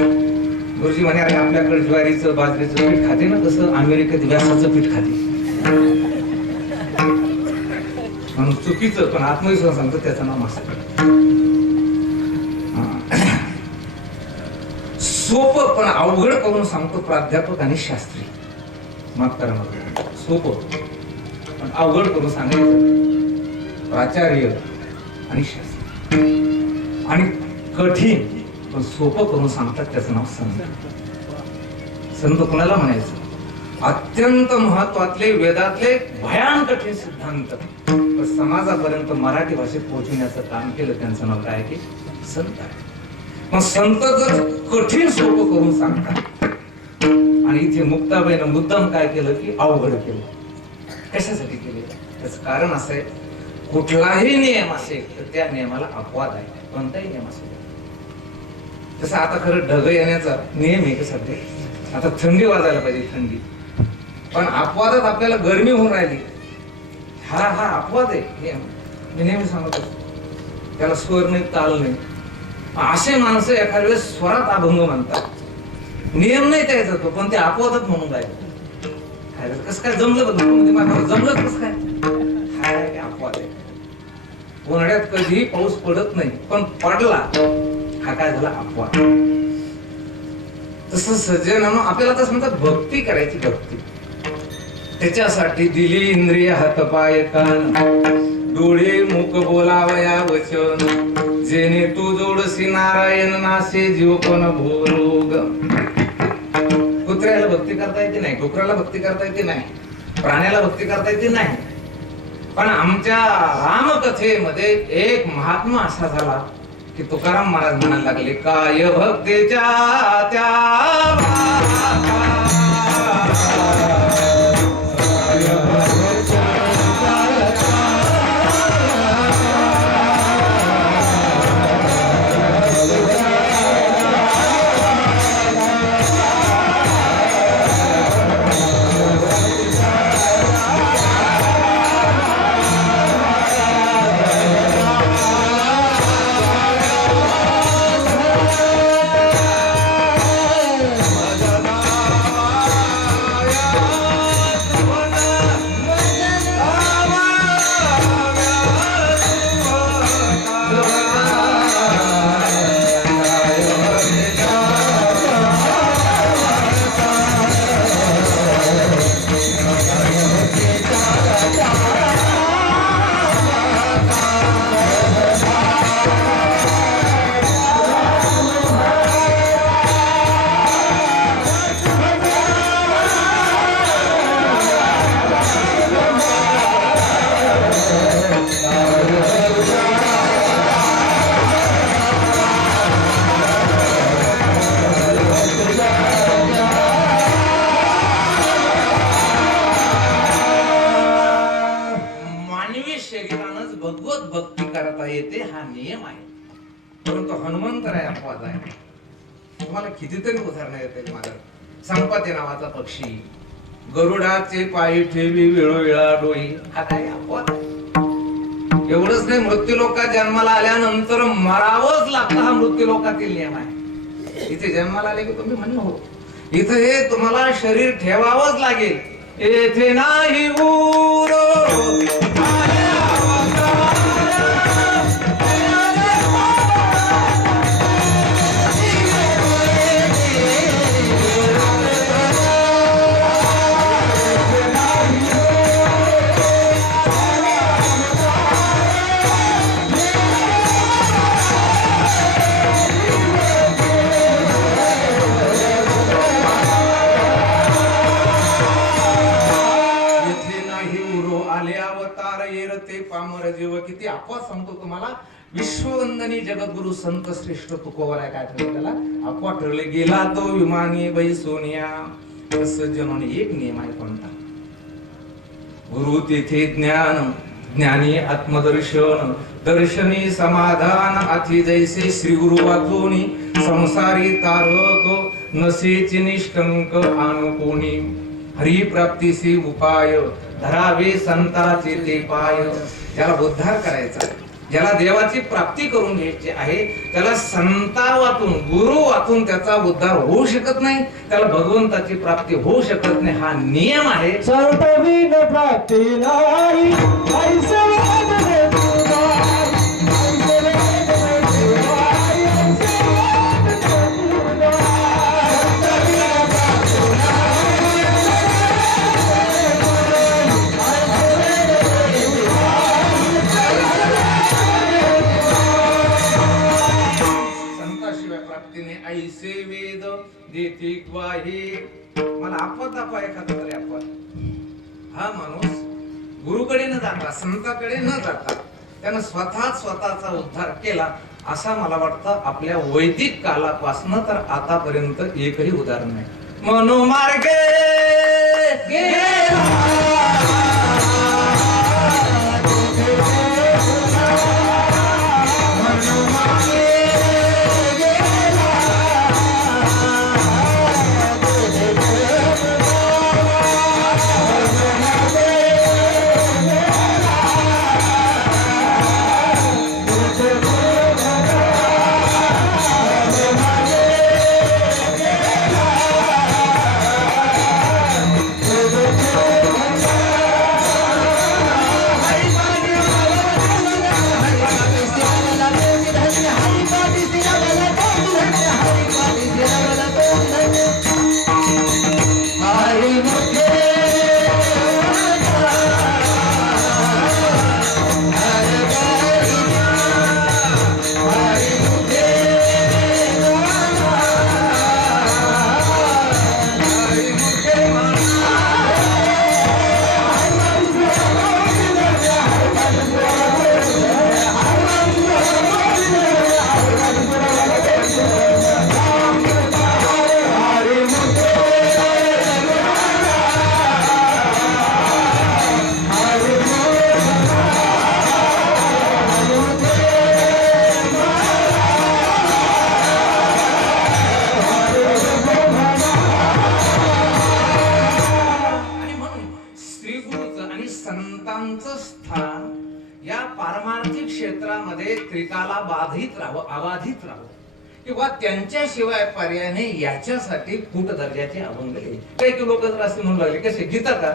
गुरुजी म्हणे, अरे आपल्याकडे ज्वारीचं बाजरीचं पीठ खाते ना, तसं अमेरिकेत व्यासाचं पीठ खाते. म्हणून चुकीचं पण आत्मविश्वास सांगतो, त्याचं नाव मास्तर. सोपं पण अवघड करून सांगतो प्राध्यापक आणि शास्त्री. माफ करा मला, सोपं पण अवघड करून सांगायचं प्राचार्य आणि शास्त्री. आणि कठीण पण सोपं करून सांगतात, त्याचं नाव संत. संत कोणाला म्हणायचं? अत्यंत महत्वातले वेदातले भयान कठीण सिद्धांत समाजापर्यंत मराठी भाषेत पोहोचविण्याचं काम केलं, त्यांचं नाव काय की संत आहे. मग संत जर कठीण सोपं करून सांगतात, आणि इथे मुक्ताबाईनं मुद्दाम काय केलं की अवघड केलं. कशासाठी केले? त्याचं कारण असं आहे, कुठलाही नियम असेल तर त्या नियमाला अपवाद आहे. कोणताही नियम असेल. तसं आता खरं ढग येण्याचा नियम आहे का सध्या? आता थंडी वाजायला पाहिजे, थंडी. पण अपवादात आपल्याला गरमी होऊन राहिली. हा अपवाद आहे नियम. मी नेहमी सांगतो, त्याला स्वर नाही, ताल नाही. असे माणसं एखाद्या वेळेस स्वरात अभंग म्हणतात. नियम नाही त्याचा तो, पण ते अपवादात म्हणून राहिले. कसं काय जमलं? जमलं कसं काय? हाय अपवाद आहे. उन्हाळ्यात कधीही पाऊस पडत नाही, पण पडला हा काय झाला? अपवाद. तसं सज्जनानो आपल्याला तर म्हणतात भक्ती करायची. भक्ती त्याच्यासाठी दिली इंद्रिय, हात पाय कान, डोळे मुख बोलावया वचन, जेणे तू जोडसी नारायण नासे जीव पण भोरोग. कुत्र्याला भक्ती करता येते नाही, डुकराला भक्ती करता येते नाही, प्राण्याला भक्ती करता येते नाही. पण आमच्या रामकथेमध्ये एक महात्मा असा झाला की तुकाराम महाराज म्हणायला लागले, काय भक्तीच्या त्या येते हा नियम आहे. परंतु हनुमंतराय अपवाद आहे. तुम्हाला कितीतरी उदाहरणं येतील. मला संपते नावाचा पक्षी, गरुडाचे पायी ठेवी वेळोवेळा डोई, हा काय अपवाद आहे. एवढंच नाही, मृत्यूलोकात जन्माला आल्यानंतर मरावंच लागतं, हा मृत्यूलोकातील नियम आहे. इथे जन्माला आले की तुम्ही म्हणणं हो, इथे हे तुम्हाला शरीर ठेवावंच लागेल. येथे नाही उरो अवतार येर ते पामर जीव. किती अपवाद सांगतो तुम्हाला. विश्ववंदनी जगद्गुरु संत श्रेष्ठ तुकोबराय काय ठरले त्याला अपवाद ठरले. गेला तो विमानी बै सोनिया. सज्जनोने एक नियम आहे कोणता. गुरु तेथे ज्ञान, ज्ञानी आत्मदर्शन, दर्शनी समाधान. अति जैसे श्री गुरु वाचोनी संसारी तारक. नसेची निष्कंक अनुकोणी. हरी प्राप्तीसी उपाय, धरावे संताचे ते पाय. ज्याला उद्धार करायचा, ज्याला देवाची प्राप्ती करून घ्यायची आहे, त्याला संतावातून गुरु वाचून त्याचा उद्धार होऊ शकत नाही, त्याला भगवंताची प्राप्ती होऊ शकत नाही. हा नियम आहे. संत बिन प्राप्ती नाही. ऐसे वेद में तुला, ऐसे वेद में तुला, ऐसे वेद में तुला. संत बिन प्राप्ती नाही. संताशिवाय प्राप्तीने ऐसे वेद देती ग्वाही. मला अपवाद दाखवा एखादा तरी अपवाद. हा माणूस गुरुकडे न जाता, संताकडे न जाता त्यानं स्वतःचा उद्धार केला, असा मला वाटतं आपल्या वैदिक कालापासून तर आतापर्यंत एकही उदाहरण नाही. मनोमार्गे गेला संतांचं स्थान या पारमार्थिक क्षेत्रामध्ये त्रिकाला बाधित राहावं, अबाधित राहावं, किंवा त्यांच्याशिवाय पर्याय नाही याच्यासाठी कुट दर्जाचे अभंग लिहिले. काही लोक जर असे म्हणू लागले कसे गीता का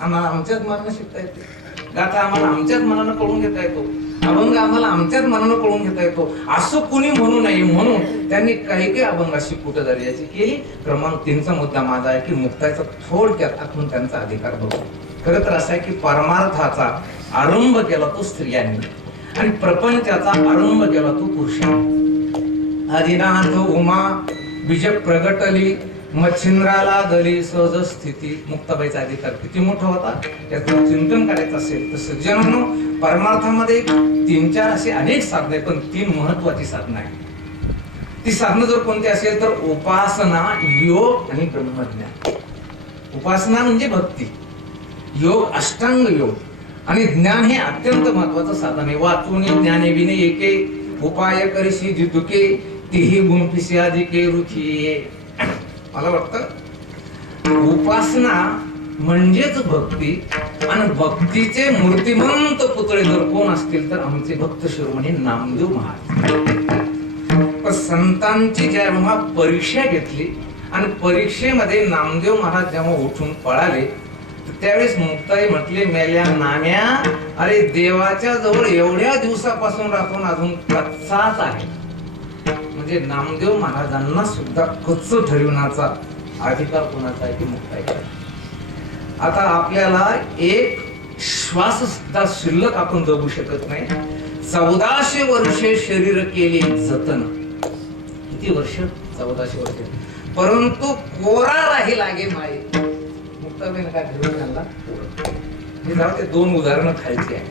आम्हाला आमच्याच मनानं शिकता येते, गाथा आम्हाला आमच्याच मनानं कळून घेता येतो, अभंग आम्हाला आमच्याच मनानं कळून घेता येतो, असं कुणी म्हणू नये म्हणून त्यांनी काही अभंगाशी कुट दर्जाची केली. क्रमांक 3चा मुद्दा माझा आहे की मुक्ताचा थोडक्यात आखून त्यांचा अधिकार बघू. खरं तर असं आहे की परमार्थाचा आरंभ केला तो स्त्रियांनी आणि प्रपंचाचा आरंभ केला तो पुरुषांनी. आदिनाथ उमा बीज प्रगटली, मच्छिंद्राला दली सहज स्थिती. मुक्ताबाईचा अधिकार किती मोठा होता याचं चिंतन करायचं असेल तर सज्जनांनो, परमार्थामध्ये 3-4 असे अनेक साधने, पण 3 महत्वाची साधनं आहेत. ती साधनं जर कोणती असेल तर उपासना, योग आणि ब्रह्मज्ञान. उपासना म्हणजे भक्ती, योग अष्टांग योग आणि ज्ञान हे अत्यंत महत्वाचं साधन आहे. वाचून ज्ञाने विने एके, उपाय करिशी जितुके, तीही गुंफिसे अधिके रुखी. मला वाटतं उपासना म्हणजेच भक्ती, आणि भक्तीचे मूर्तिमंत पुतळे जर कोण असतील तर आमचे भक्त शिरोमणी नामदेव महाराज. पण संतांची जेव्हा परीक्षा घेतली आणि परीक्षेमध्ये नामदेव महाराज जेव्हा उठून पळाले, त्यावेळेस मुक्ताई म्हटले, मेल्या नाम्या, अरे देवाच्या जवळ एवढ्या दिवसापासून राहून अजून कच्चाच आहे. म्हणजे नामदेव महाराजांना सुद्धा कच्च ठरविण्याचा अधिकार कोणाचा आहे की मुक्ताई. आता आपल्याला एक श्वास सुद्धा शिल्लक आपण जगू शकत नाही. 1400 वर्षे शरीर केले जतन. किती वर्ष? 1400 वर्ष. परंतु कोरा राही लागे माये. मुक्ताबाईने काय ठरवलं त्यांना? हे जाऊ ते दोन उदाहरणं खायची आहे.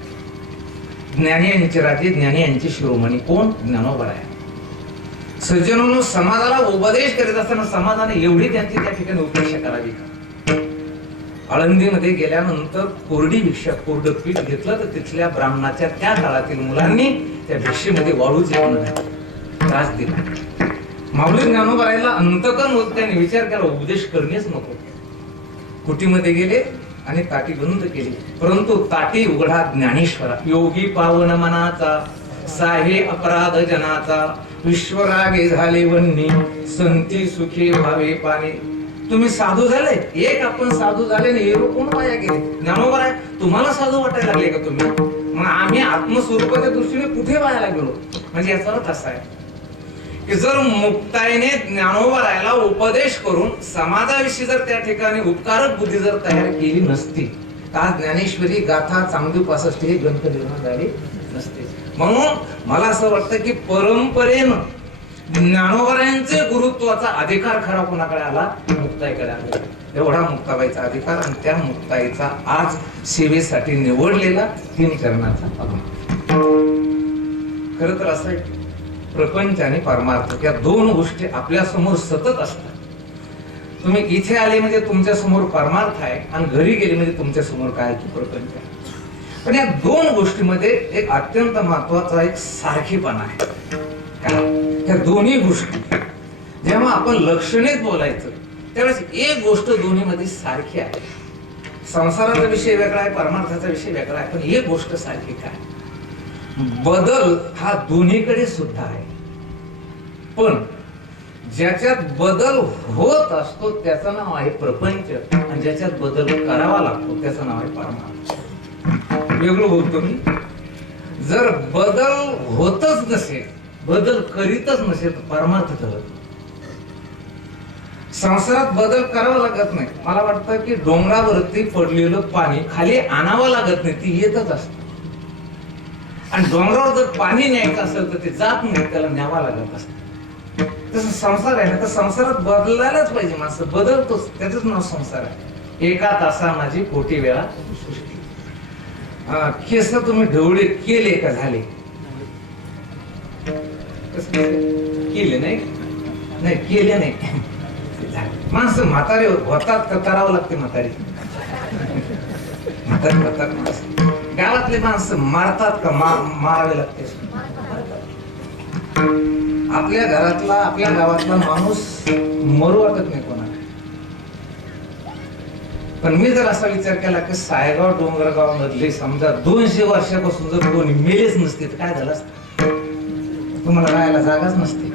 ज्ञानी यांचे राजे, ज्ञानी यांचे शिरोमणी कोण? ज्ञानोबा आहे. सज्जनांनो, समाजाला उपदेश करीत असताना समाजाने एवढी त्यांची त्या ठिकाणी उपेक्षा करावी का? आळंदीमध्ये गेल्यानंतर कोरडी भिक्षा, कोरडं पीठ घेतलं तर तिथल्या ब्राह्मणाच्या त्या काळातील मुलांनी त्या भिक्षेमध्ये वाळू जेवण त्रास दिला. माऊली ज्ञानोबाईला अंतकन होत त्याने विचार केला उपदेश करणेच नको. कुटीमध्ये गेले आणि ताटी बंद केली, परंतु ताटी उघडा ज्ञानेश्वरा. योगी पावन मनाचा, साहे अपराध जनाचा, विश्वरागे झाले वन्नी, संती सुखी भावे पाणी. तुम्ही साधू झाले, एक आपण साधू झाले नाही, कोण वाया गेले? ज्ञानोबा आहे, तुम्हाला साधू वाटायला लागले का तुम्ही? मग आम्ही आत्मस्वरूपाच्या दृष्टीने कुठे वायाला गेलो? म्हणजे याचा अर्थ असा आहे की जर मुक्ताईने ज्ञानोबारायला उपदेश करून समाजाविषयी जर त्या ठिकाणी उपकारक बुद्धी जर तयार केली नसती तर आज ज्ञानेश्वरी गाथा चांगली 65 हे ग्रंथ निर्माण झाले नसते. म्हणून मला असं वाटतं की परंपरेनं ज्ञानोबारायांचे गुरुत्वाचा अधिकार खरा कोणाकडे आला? मुक्ताईकडे आला. एवढा मुक्ताबाईचा अधिकार आणि त्या मुक्ताईचा आज सेवेसाठी निवडलेला 3 चरणाचा अभंग. खरं तर असं आहे, प्रपंच आणि परमार्थ या दोन गोष्टी आपल्या समोर सतत असतात. तुम्ही इथे आले म्हणजे तुमच्या समोर परमार्थ आहे आणि घरी गेले म्हणजे तुमच्या समोर काय की प्रपंच आहे. पण या दोन गोष्टीमध्ये एक अत्यंत महत्वाचा एक सारखेपणा आहे. या दोन्ही गोष्टी जेव्हा आपण लक्षणीत बोलायचं त्यावेळेस एक गोष्ट दोन्हीमध्ये सारखी आहे. संसाराचा विषय वेगळा आहे, परमार्थाचा विषय वेगळा आहे, पण एक गोष्ट सारखी काय? बदल हा दोन्हीकडे सुद्धा आहे. पण ज्याच्यात बदल होत असतो त्याचं नाव आहे प्रपंच आणि ज्याच्यात बदल करावा लागतो त्याचं नाव आहे परमार्थ. वेगळं बोलतो मी. जर बदल होतच नसेल, बदल करीतच नसेल तर परमार्थ ठरत. संसारात बदल करावा लागत नाही. मला वाटतं की डोंगरावरती पडलेलं पाणी खाली आणावं लागत नाही, ती येतच असत. आणि डोंगरावर जर पाणी न्यायचं असेल तर ते जात नाही, त्याला न्यावा लागत असत. तसं संसार आहे ना, तर संसारात बदलायलाच पाहिजे. माणसं बदलतोच, त्याच नाव संसार आहे. एका तासा माझी कोटी वेळा सृष्टी. केस तुम्ही ढवळे केले का झाले? केले नाही, नाही केले नाही. माणसं म्हातारे होतात का करावं लागते? म्हातारी म्हातारी होतात माणसं. गावातले माणसं मारतात का मारावे लागते? आपल्या घरातला आपल्या गावातला माणूस मरू वाटत नाही कोणाला. पण मी जर असा विचार केला की सायगाव डोंगरगाव मधले समजा 200 वर्षापासून जर कोणी मेलेच नसते तर काय झालं असतं? तुम्हाला राहायला जागाच नसते.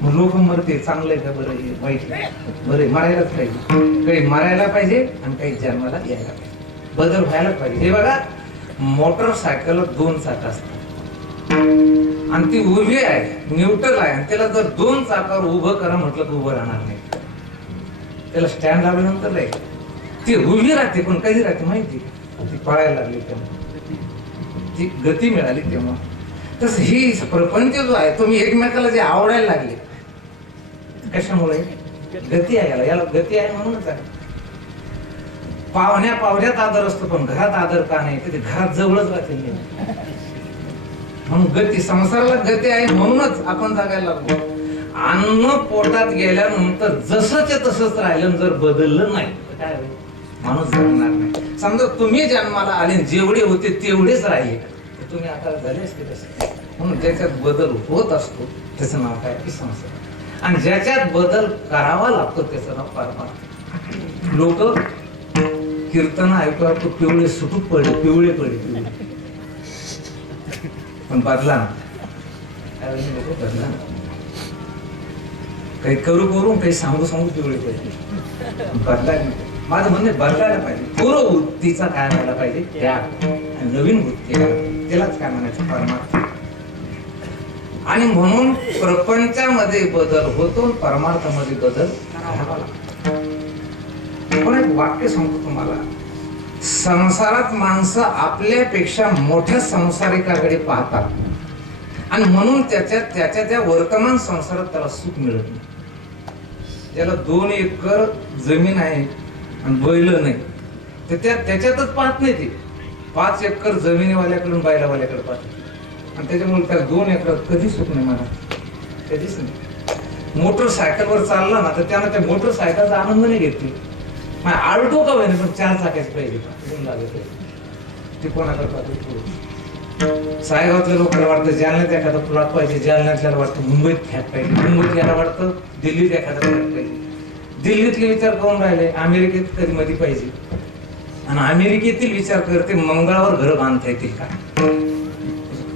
मग लोक मरते, चांगलंय का बरं आहे वाईट? बरं मारायलाच पाहिजे. काही मारायला पाहिजे आणि काही जन्माला यायला पाहिजे. बदल व्हायला पाहिजे. हे बघा, मोटरसायकल 2 चाक असतात आणि ती उभी आहे, न्यूट्रल आहे. त्याला जर 2 चाकावर उभं करा म्हटलं तर उभं राहणार नाही. त्याला स्टँड लावल्यानंतर नाही, ती उभी राहते. पण कधी राहते माहिती? ती पळायला लागली तेव्हा, ती गती मिळाली तेव्हा. तस ही प्रपंच जो आहे तो मी एकमेकाला जे आवडायला लागले कशामुळे? गती आहे. याला गती आहे म्हणूनच आहे. पाहुण्यात आदर असतो पण घरात आदर का नाही? ते घरात जवळच राहते. म्हणून गती, संसाराला गती आहे म्हणूनच आपण जगायला लागलो. अन्न पोटात गेल्यानंतर जसंच तसंच राहिलं, जर बदललं नाही तर काय होईल? माणूस जगणार नाही. समजा तुम्ही जन्माला आले जेवढे होते तेवढेच राहिले तर तुम्ही आता झाले असते तसे. म्हणून ज्याच्यात बदल होत असतो त्याचं नाव काय की संसार. आणि ज्याच्यात बदल करावा लागतो त्याचं नाव परमार्थ. लोक कीर्तन ऐकून तो पिवळे सुटूक पडले, पिवळे पडले, पण बदला ना. लोक बदला ना. काही करून काही सांगू पिवळे पडले. बदलायला माझं म्हणणे बदलायला पाहिजे. पूर्व वृत्तीचा काय व्हायला पाहिजे? त्याग. नवीन वृत्ती त्यालाच काय म्हणायचं? परमार्थ. आणि म्हणून प्रपंचामध्ये बदल होतो, परमार्थामध्ये बदल करावा लागतो. पण एक वाक्य सांगतो तुम्हाला. संसारात माणसं आपल्यापेक्षा मोठ्या संसारिकाकडे पाहतात आणि म्हणून त्याच्या त्या वर्तमान संसारात त्याला सुख मिळत नाही. त्याला 2 एकर जमीन आहे आणि बैल नाही, तर त्याच्यातच पाहत नाही ते 5 एकर जमिनीवाल्याकडून बैलावाल्याकडे पाहत आणि त्याच्यामुळे त्याला 2 एकर कधी सुख नाही मला कधीच नाही. मोटरसायकलवर चालला ना तर त्यानं त्या मोटरसायकलचा आनंद नाही घेतली. आडतो का होईना पण 4 चाकाच पाहिजे ते कोणाकडे पाहतो. सायगावातल्या लोकांना वाटतं जालन्यात एखादा प्लॉट पाहिजे, जालन्यातल्याला वाटतं मुंबईत फ्लॅट पाहिजे, मुंबईत याला वाटतं दिल्लीत एखादा फ्लॅट पाहिजे. दिल्लीतले विचार करून राहिले अमेरिकेत कधी मध्ये पाहिजे आणि अमेरिकेतील विचार करते मंगळावर घर बांधता येतील का.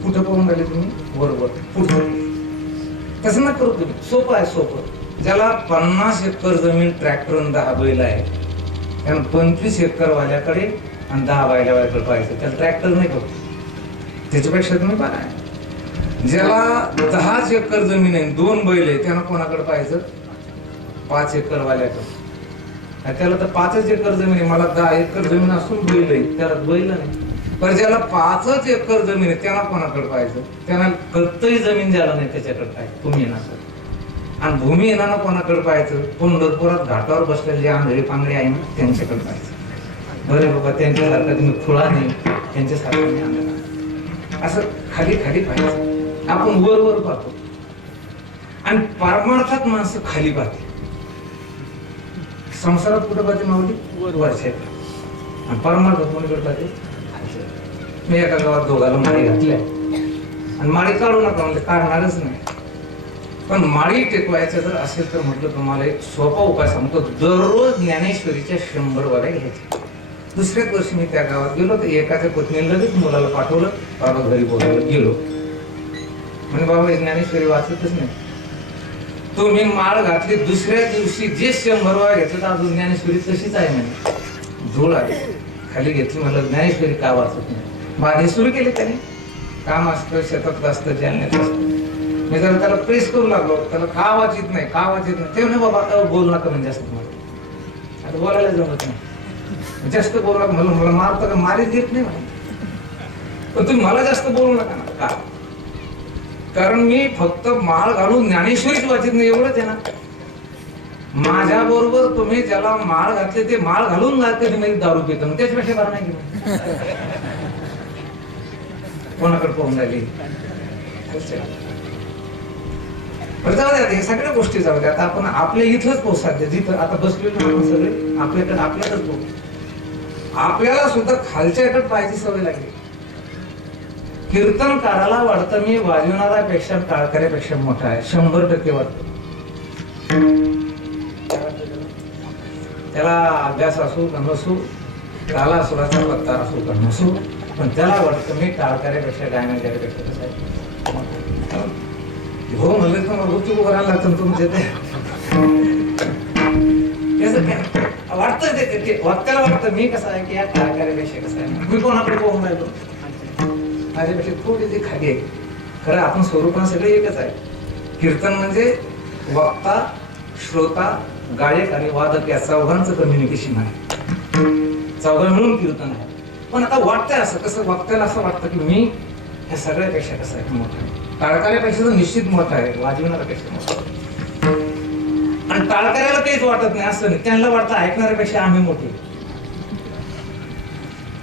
कुठं पाहून राहिले तुम्ही बरोबर पुढचं तसं ना करू तुम्ही. सोपं आहे सोपं. ज्याला 50 एकर जमीन ट्रॅक्टर 10 बैल आहे त्यानं 25 एकर वाल्याकडे आणि 10 बैलावाल्याकडे पाहिजे. त्याला ट्रॅक्टर नाही करतो त्याच्यापेक्षा तुम्ही बघा. ज्याला 10 एकर जमीन आहे 2 बैल आहे त्यानं कोणाकडे पाहिजे 5 एकर वाल्याकडे. त्याला तर 5च एकर जमीन आहे. मला 10 एकर जमीन असून बैल आहे त्याला बैल नाही. पण ज्याला 5च एकर जमीन आहे त्यांना कोणाकडे पाहिजे. त्यांना कळतही जमीन ज्याला नाही त्याच्याकडे काय तुम्ही येणार. आणि भूमी येणार कोणाकडे पाहायचं पंढरपुरात घाटावर बसलेले जे आंधळे पांगडे आहे ना त्यांच्याकडे पाहायचं. बरे बाबा त्यांच्यासारखा तुम्ही खुळा नाही त्यांच्यासारखं नाही आंधळा. असं खाली खाली पाहायचं. आपण वर वर पाहतो आणि परमार्थात माणसं खाली पाहते. संसारात कुठं पाहते माऊली वरच्या आणि परमार्थात कोणीकडे पाहते. मी एका गावात दोघाला माळी घातल्या आणि माळी काढू नका म्हणजे काढणारच नाही. पण माळी टेकवायचं जर असेल तर म्हटलं तुम्हाला एक सोपा उपाय सांगतो. दररोज ज्ञानेश्वरीच्या 100 वाऱ्या घ्यायच्या. दुसऱ्याच वर्षी मी त्या गावात गेलो तर एकाच्या पत्नीला लगेच मुलाला पाठवलं. बाबा घरी बोलायला गेलो म्हणजे बाबा ज्ञानेश्वरी वाचतच नाही. तुम्ही माळ घातली दुसऱ्या दिवशी जे 100 वाऱ्या घेतलं तर अजून ज्ञानेश्वरी तशीच आहे म्हणे. धूळ आली खाली घेतली म्हणलं ज्ञानेश्वरी का वाचत नाही. माझे सुरू केले त्याने काम असतं शेतात असतं जालन्यात असतं. मी जर त्याला प्रेस करू लागलो त्याला का वाचित नाही का वाचित नाही ते म्हणे बाबा बोलू नका म्हणजे जास्त मला आता बोलायला जमत नाही. जास्त बोलू नका म्हणून मला मारतं का मारीत देत नाही मला. पण तुम्ही मला जास्त बोलू नका ना का कारण मी फक्त माळ घालून ज्ञानेश्वरीच वाचित नाही एवढंच आहे ना. माझ्या बरोबर तुम्ही ज्याला माळ घातले ते माळ घालून कधी नाही दारू पितो त्याच्यापेक्षा बरं नाही की कोणाकडे पाहून राहिली. जाऊ द्या सगळ्या गोष्टी जाऊ द्या. आता आपण आपल्या इथंच पोहोचतात जिथं आता बसलेलो आपण सगळे आपल्याकडे आपल्यालाच पोहोच. आपल्याला सुद्धा खालच्याकडे पाहायची सवय लागली. कीर्तनकाराला वाटतं मी वाजवणाऱ्यापेक्षा टाळकऱ्यापेक्षा मोठा आहे 100% वाटतं. त्याला अभ्यास असू का नसू त्याला सुराचा पत्ता असू का नसू पण त्याला वाटतं मी टाळकऱ्यापेक्षा गायनाच्यापेक्षा कसं आहे. हो म्हणलं तर मग चुक करायला लागतं तुमचे ते वाटतं ते वाक्याला वाटतं मी कसं आहे की या टाळकऱ्यापेक्षा कसं आहे. मी कोणाकडे पाहून राहिलो माझ्यापेक्षा थोडी ती खाली आहे. खरं आपण स्वरूपाने सगळे एकच आहे. कीर्तन म्हणजे वक्ता श्रोता गायक आणि वादक या चौघांचं कम्युनिकेशन आहे. चौघा मिळून कीर्तन आहे. पण आता वाटतंय असं कसं वक्त्याला असं वाटतं की मी ह्या सगळ्यापेक्षा कसं आहे मोठा आहे. टाळकऱ्यापेक्षा तर निश्चित मोठा आहे वाजवणाऱ्यापेक्षा मोठा आहे. आणि टाळकऱ्याला काहीच वाटत नाही असं नाही. त्यांना वाटतं ऐकणाऱ्यापेक्षा आम्ही मोठे.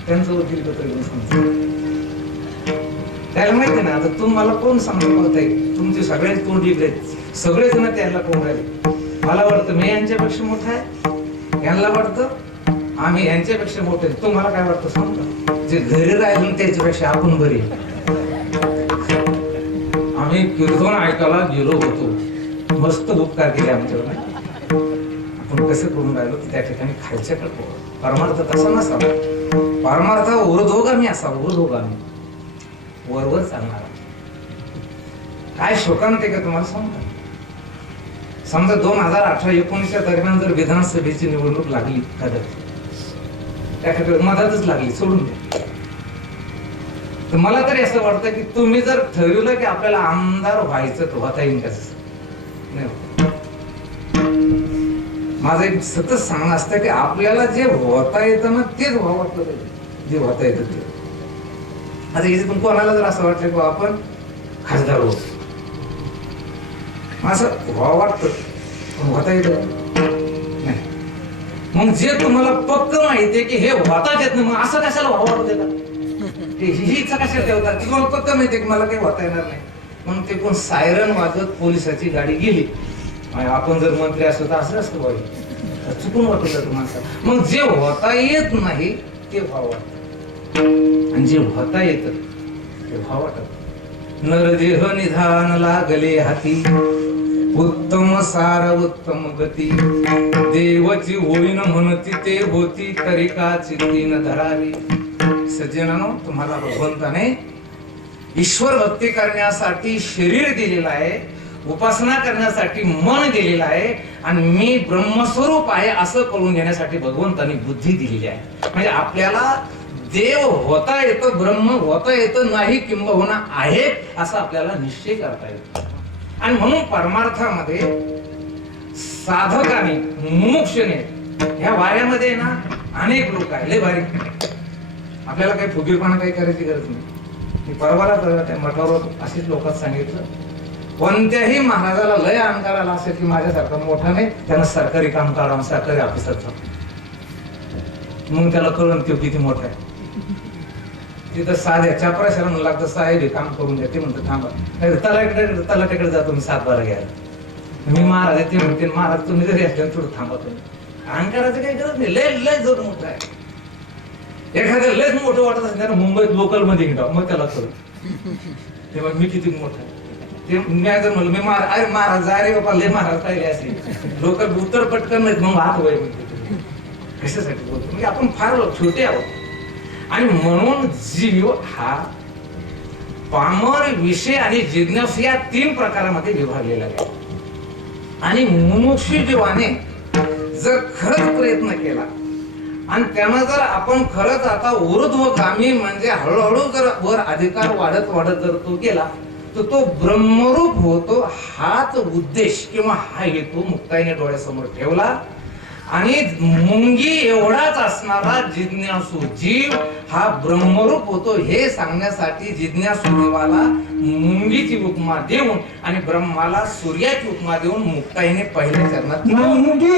त्यांचं वकील पत्र घेऊन सांगतो त्याला माहिती ना. आता तुम्हाला कोण सांगतो बोलताय तुमचे सगळ्याच तोंड इकडे सगळेच ना त्याला कोण राहिले. मला वाटतं मी यांच्यापेक्षा मोठा आहे यांना वाटतं आम्ही यांच्यापेक्षा मोठे. तुम्हाला काय वाटतं सांगता जे घरी राहिले त्याच्यापेक्षा आपण बरे. आम्ही कीर्तन ऐकायला गेलो होतो मस्त उपकार केले आमच्यावर. आपण कसं करून राहिलो त्या ठिकाणी खालच्याकडे परमार्थ तसा नसावा. परमार्थ उर्ध्वगामी असावा. उर्ध्वगामी वरवर चालणारा. काय शोकांत आहे का तुम्हाला सांगता. समजा 2018-19 दरम्यान जर विधानसभेची निवडणूक लागली कदाचित मधातच लागली सोडून द्या तर मला तरी असं वाटतं की तुम्ही जर ठरवलं की आपल्याला आमदार व्हायचं तर होता येईल कसं नाही. माझं एक सतत सांगणं असतं की आपल्याला जे होता येतं ना तेच व्हावं वाटलं पाहिजे. जे होता येतं ते. आता इथे पण कोणाला जर असं वाटलं की आपण खासदार होतो असं व्हावं वाटतं पण होता येतं नाही. मग जे तुम्हाला पक्क माहितीये की हे होताच येत नाही, मग असं कशाला व्हावं देतात? ही इच्छा कशाला ठेवतात? तुम्हाला पक्क माहितीये की मला काही होता येणार नाही, म्हणून ते कोण सायरन वाजत पोलिसाची गाडी गेली. आपण जर मंत्री असतो तर असं असतं बाई, चुकून वाटत जातं माणसाला. मग जे होता येत नाही ते व्हावं वाटत, आणि जे होता येत ते व्हावं वाटत. नरदेह निधान लागले हाती, उत्तम सार उत्तम गती, देवाची होईन म्हणती ते होती, तरिकाची तीन धरावी. सज्जनानो, तुम्हाला भगवंताने ईश्वर भक्ती करण्यासाठी शरीर दिलेलं आहे, उपासना करण्यासाठी मन दिलेलं आहे, आणि मी ब्रह्मस्वरूप आहे असं कळून घेण्यासाठी भगवंताने बुद्धी दिलेली आहे. म्हणजे आपल्याला देव होता येतं, ब्रह्म होता येतं नाही, किंबहुना आहे असं आपल्याला निश्चय करता येतो. आणि म्हणून परमार्थामध्ये साधकाने मुमुक्षुने ह्या वाऱ्यामध्ये ना अनेक लोक आहे, लय भारी. आपल्याला काही फुगीरपणा काही करायची गरज नाही. मी परवाला त्या मठावर अशीच लोकांना सांगितलं, कोणत्याही महाराजाला लय अहंकार आला असेल की माझ्यासारखा मोठा नाही, त्यानं सरकारी काम काढा, सरकारी ऑफिसात जा, मग त्याला कळून तो किती मोठा आहे. तिथं साध्या चापराशाला म्हणू लागतं, साहेब हे काम करून द्या. ते म्हणतं थांबा, तलाट्याकडे जातो मी 7-12 घ्यायला. मी महाराज ते म्हणते, महाराज तुम्ही जरी असले थोडं थांबा, तुम्ही अहंकाराचं काही गरज नाही. लय लय जोर मोठा आहे. एखाद्या लयच मोठं वाटत असेल त्यानं मुंबईत लोकल मध्ये हिंडावं, मग त्याला करू तेव्हा मी किती मोठा आहे. ते मी जर म्हणलं मी अरे महाराज अरे बाबा लय महाराज पाहिले असे लोकल उत्तर पटकन नाहीत, मग हात वय म्हणते कशासाठी बोलतो. म्हणजे आपण फार छोटे आहोत. आणि म्हणून जीव हा पामर, विषय आणि जिज्ञासू या 3 प्रकारामध्ये विभागलेला आहे. आणि मुमुक्षु जीवाने जर खरंच प्रयत्न केला आणि त्यानं जर आपण खरंच आता ऊर्ध्वगामी म्हणजे हळूहळू जर वर अधिकार वाढत वाढत जर तो गेला तर तो ब्रह्मरूप होतो. हाच उद्देश किंवा हा हेतू मुक्ताईने डोळ्यासमोर ठेवला. आणि मुंगी एवढाच असणारा जिज्ञासू जीव हा ब्रह्मरूप होतो हे सांगण्यासाठी जिज्ञासू जीवाला मुंगीची उपमा देऊन आणि ब्रह्माला सूर्याची उपमा देऊन मुक्ताईने पहिल्या चरणात मुंगी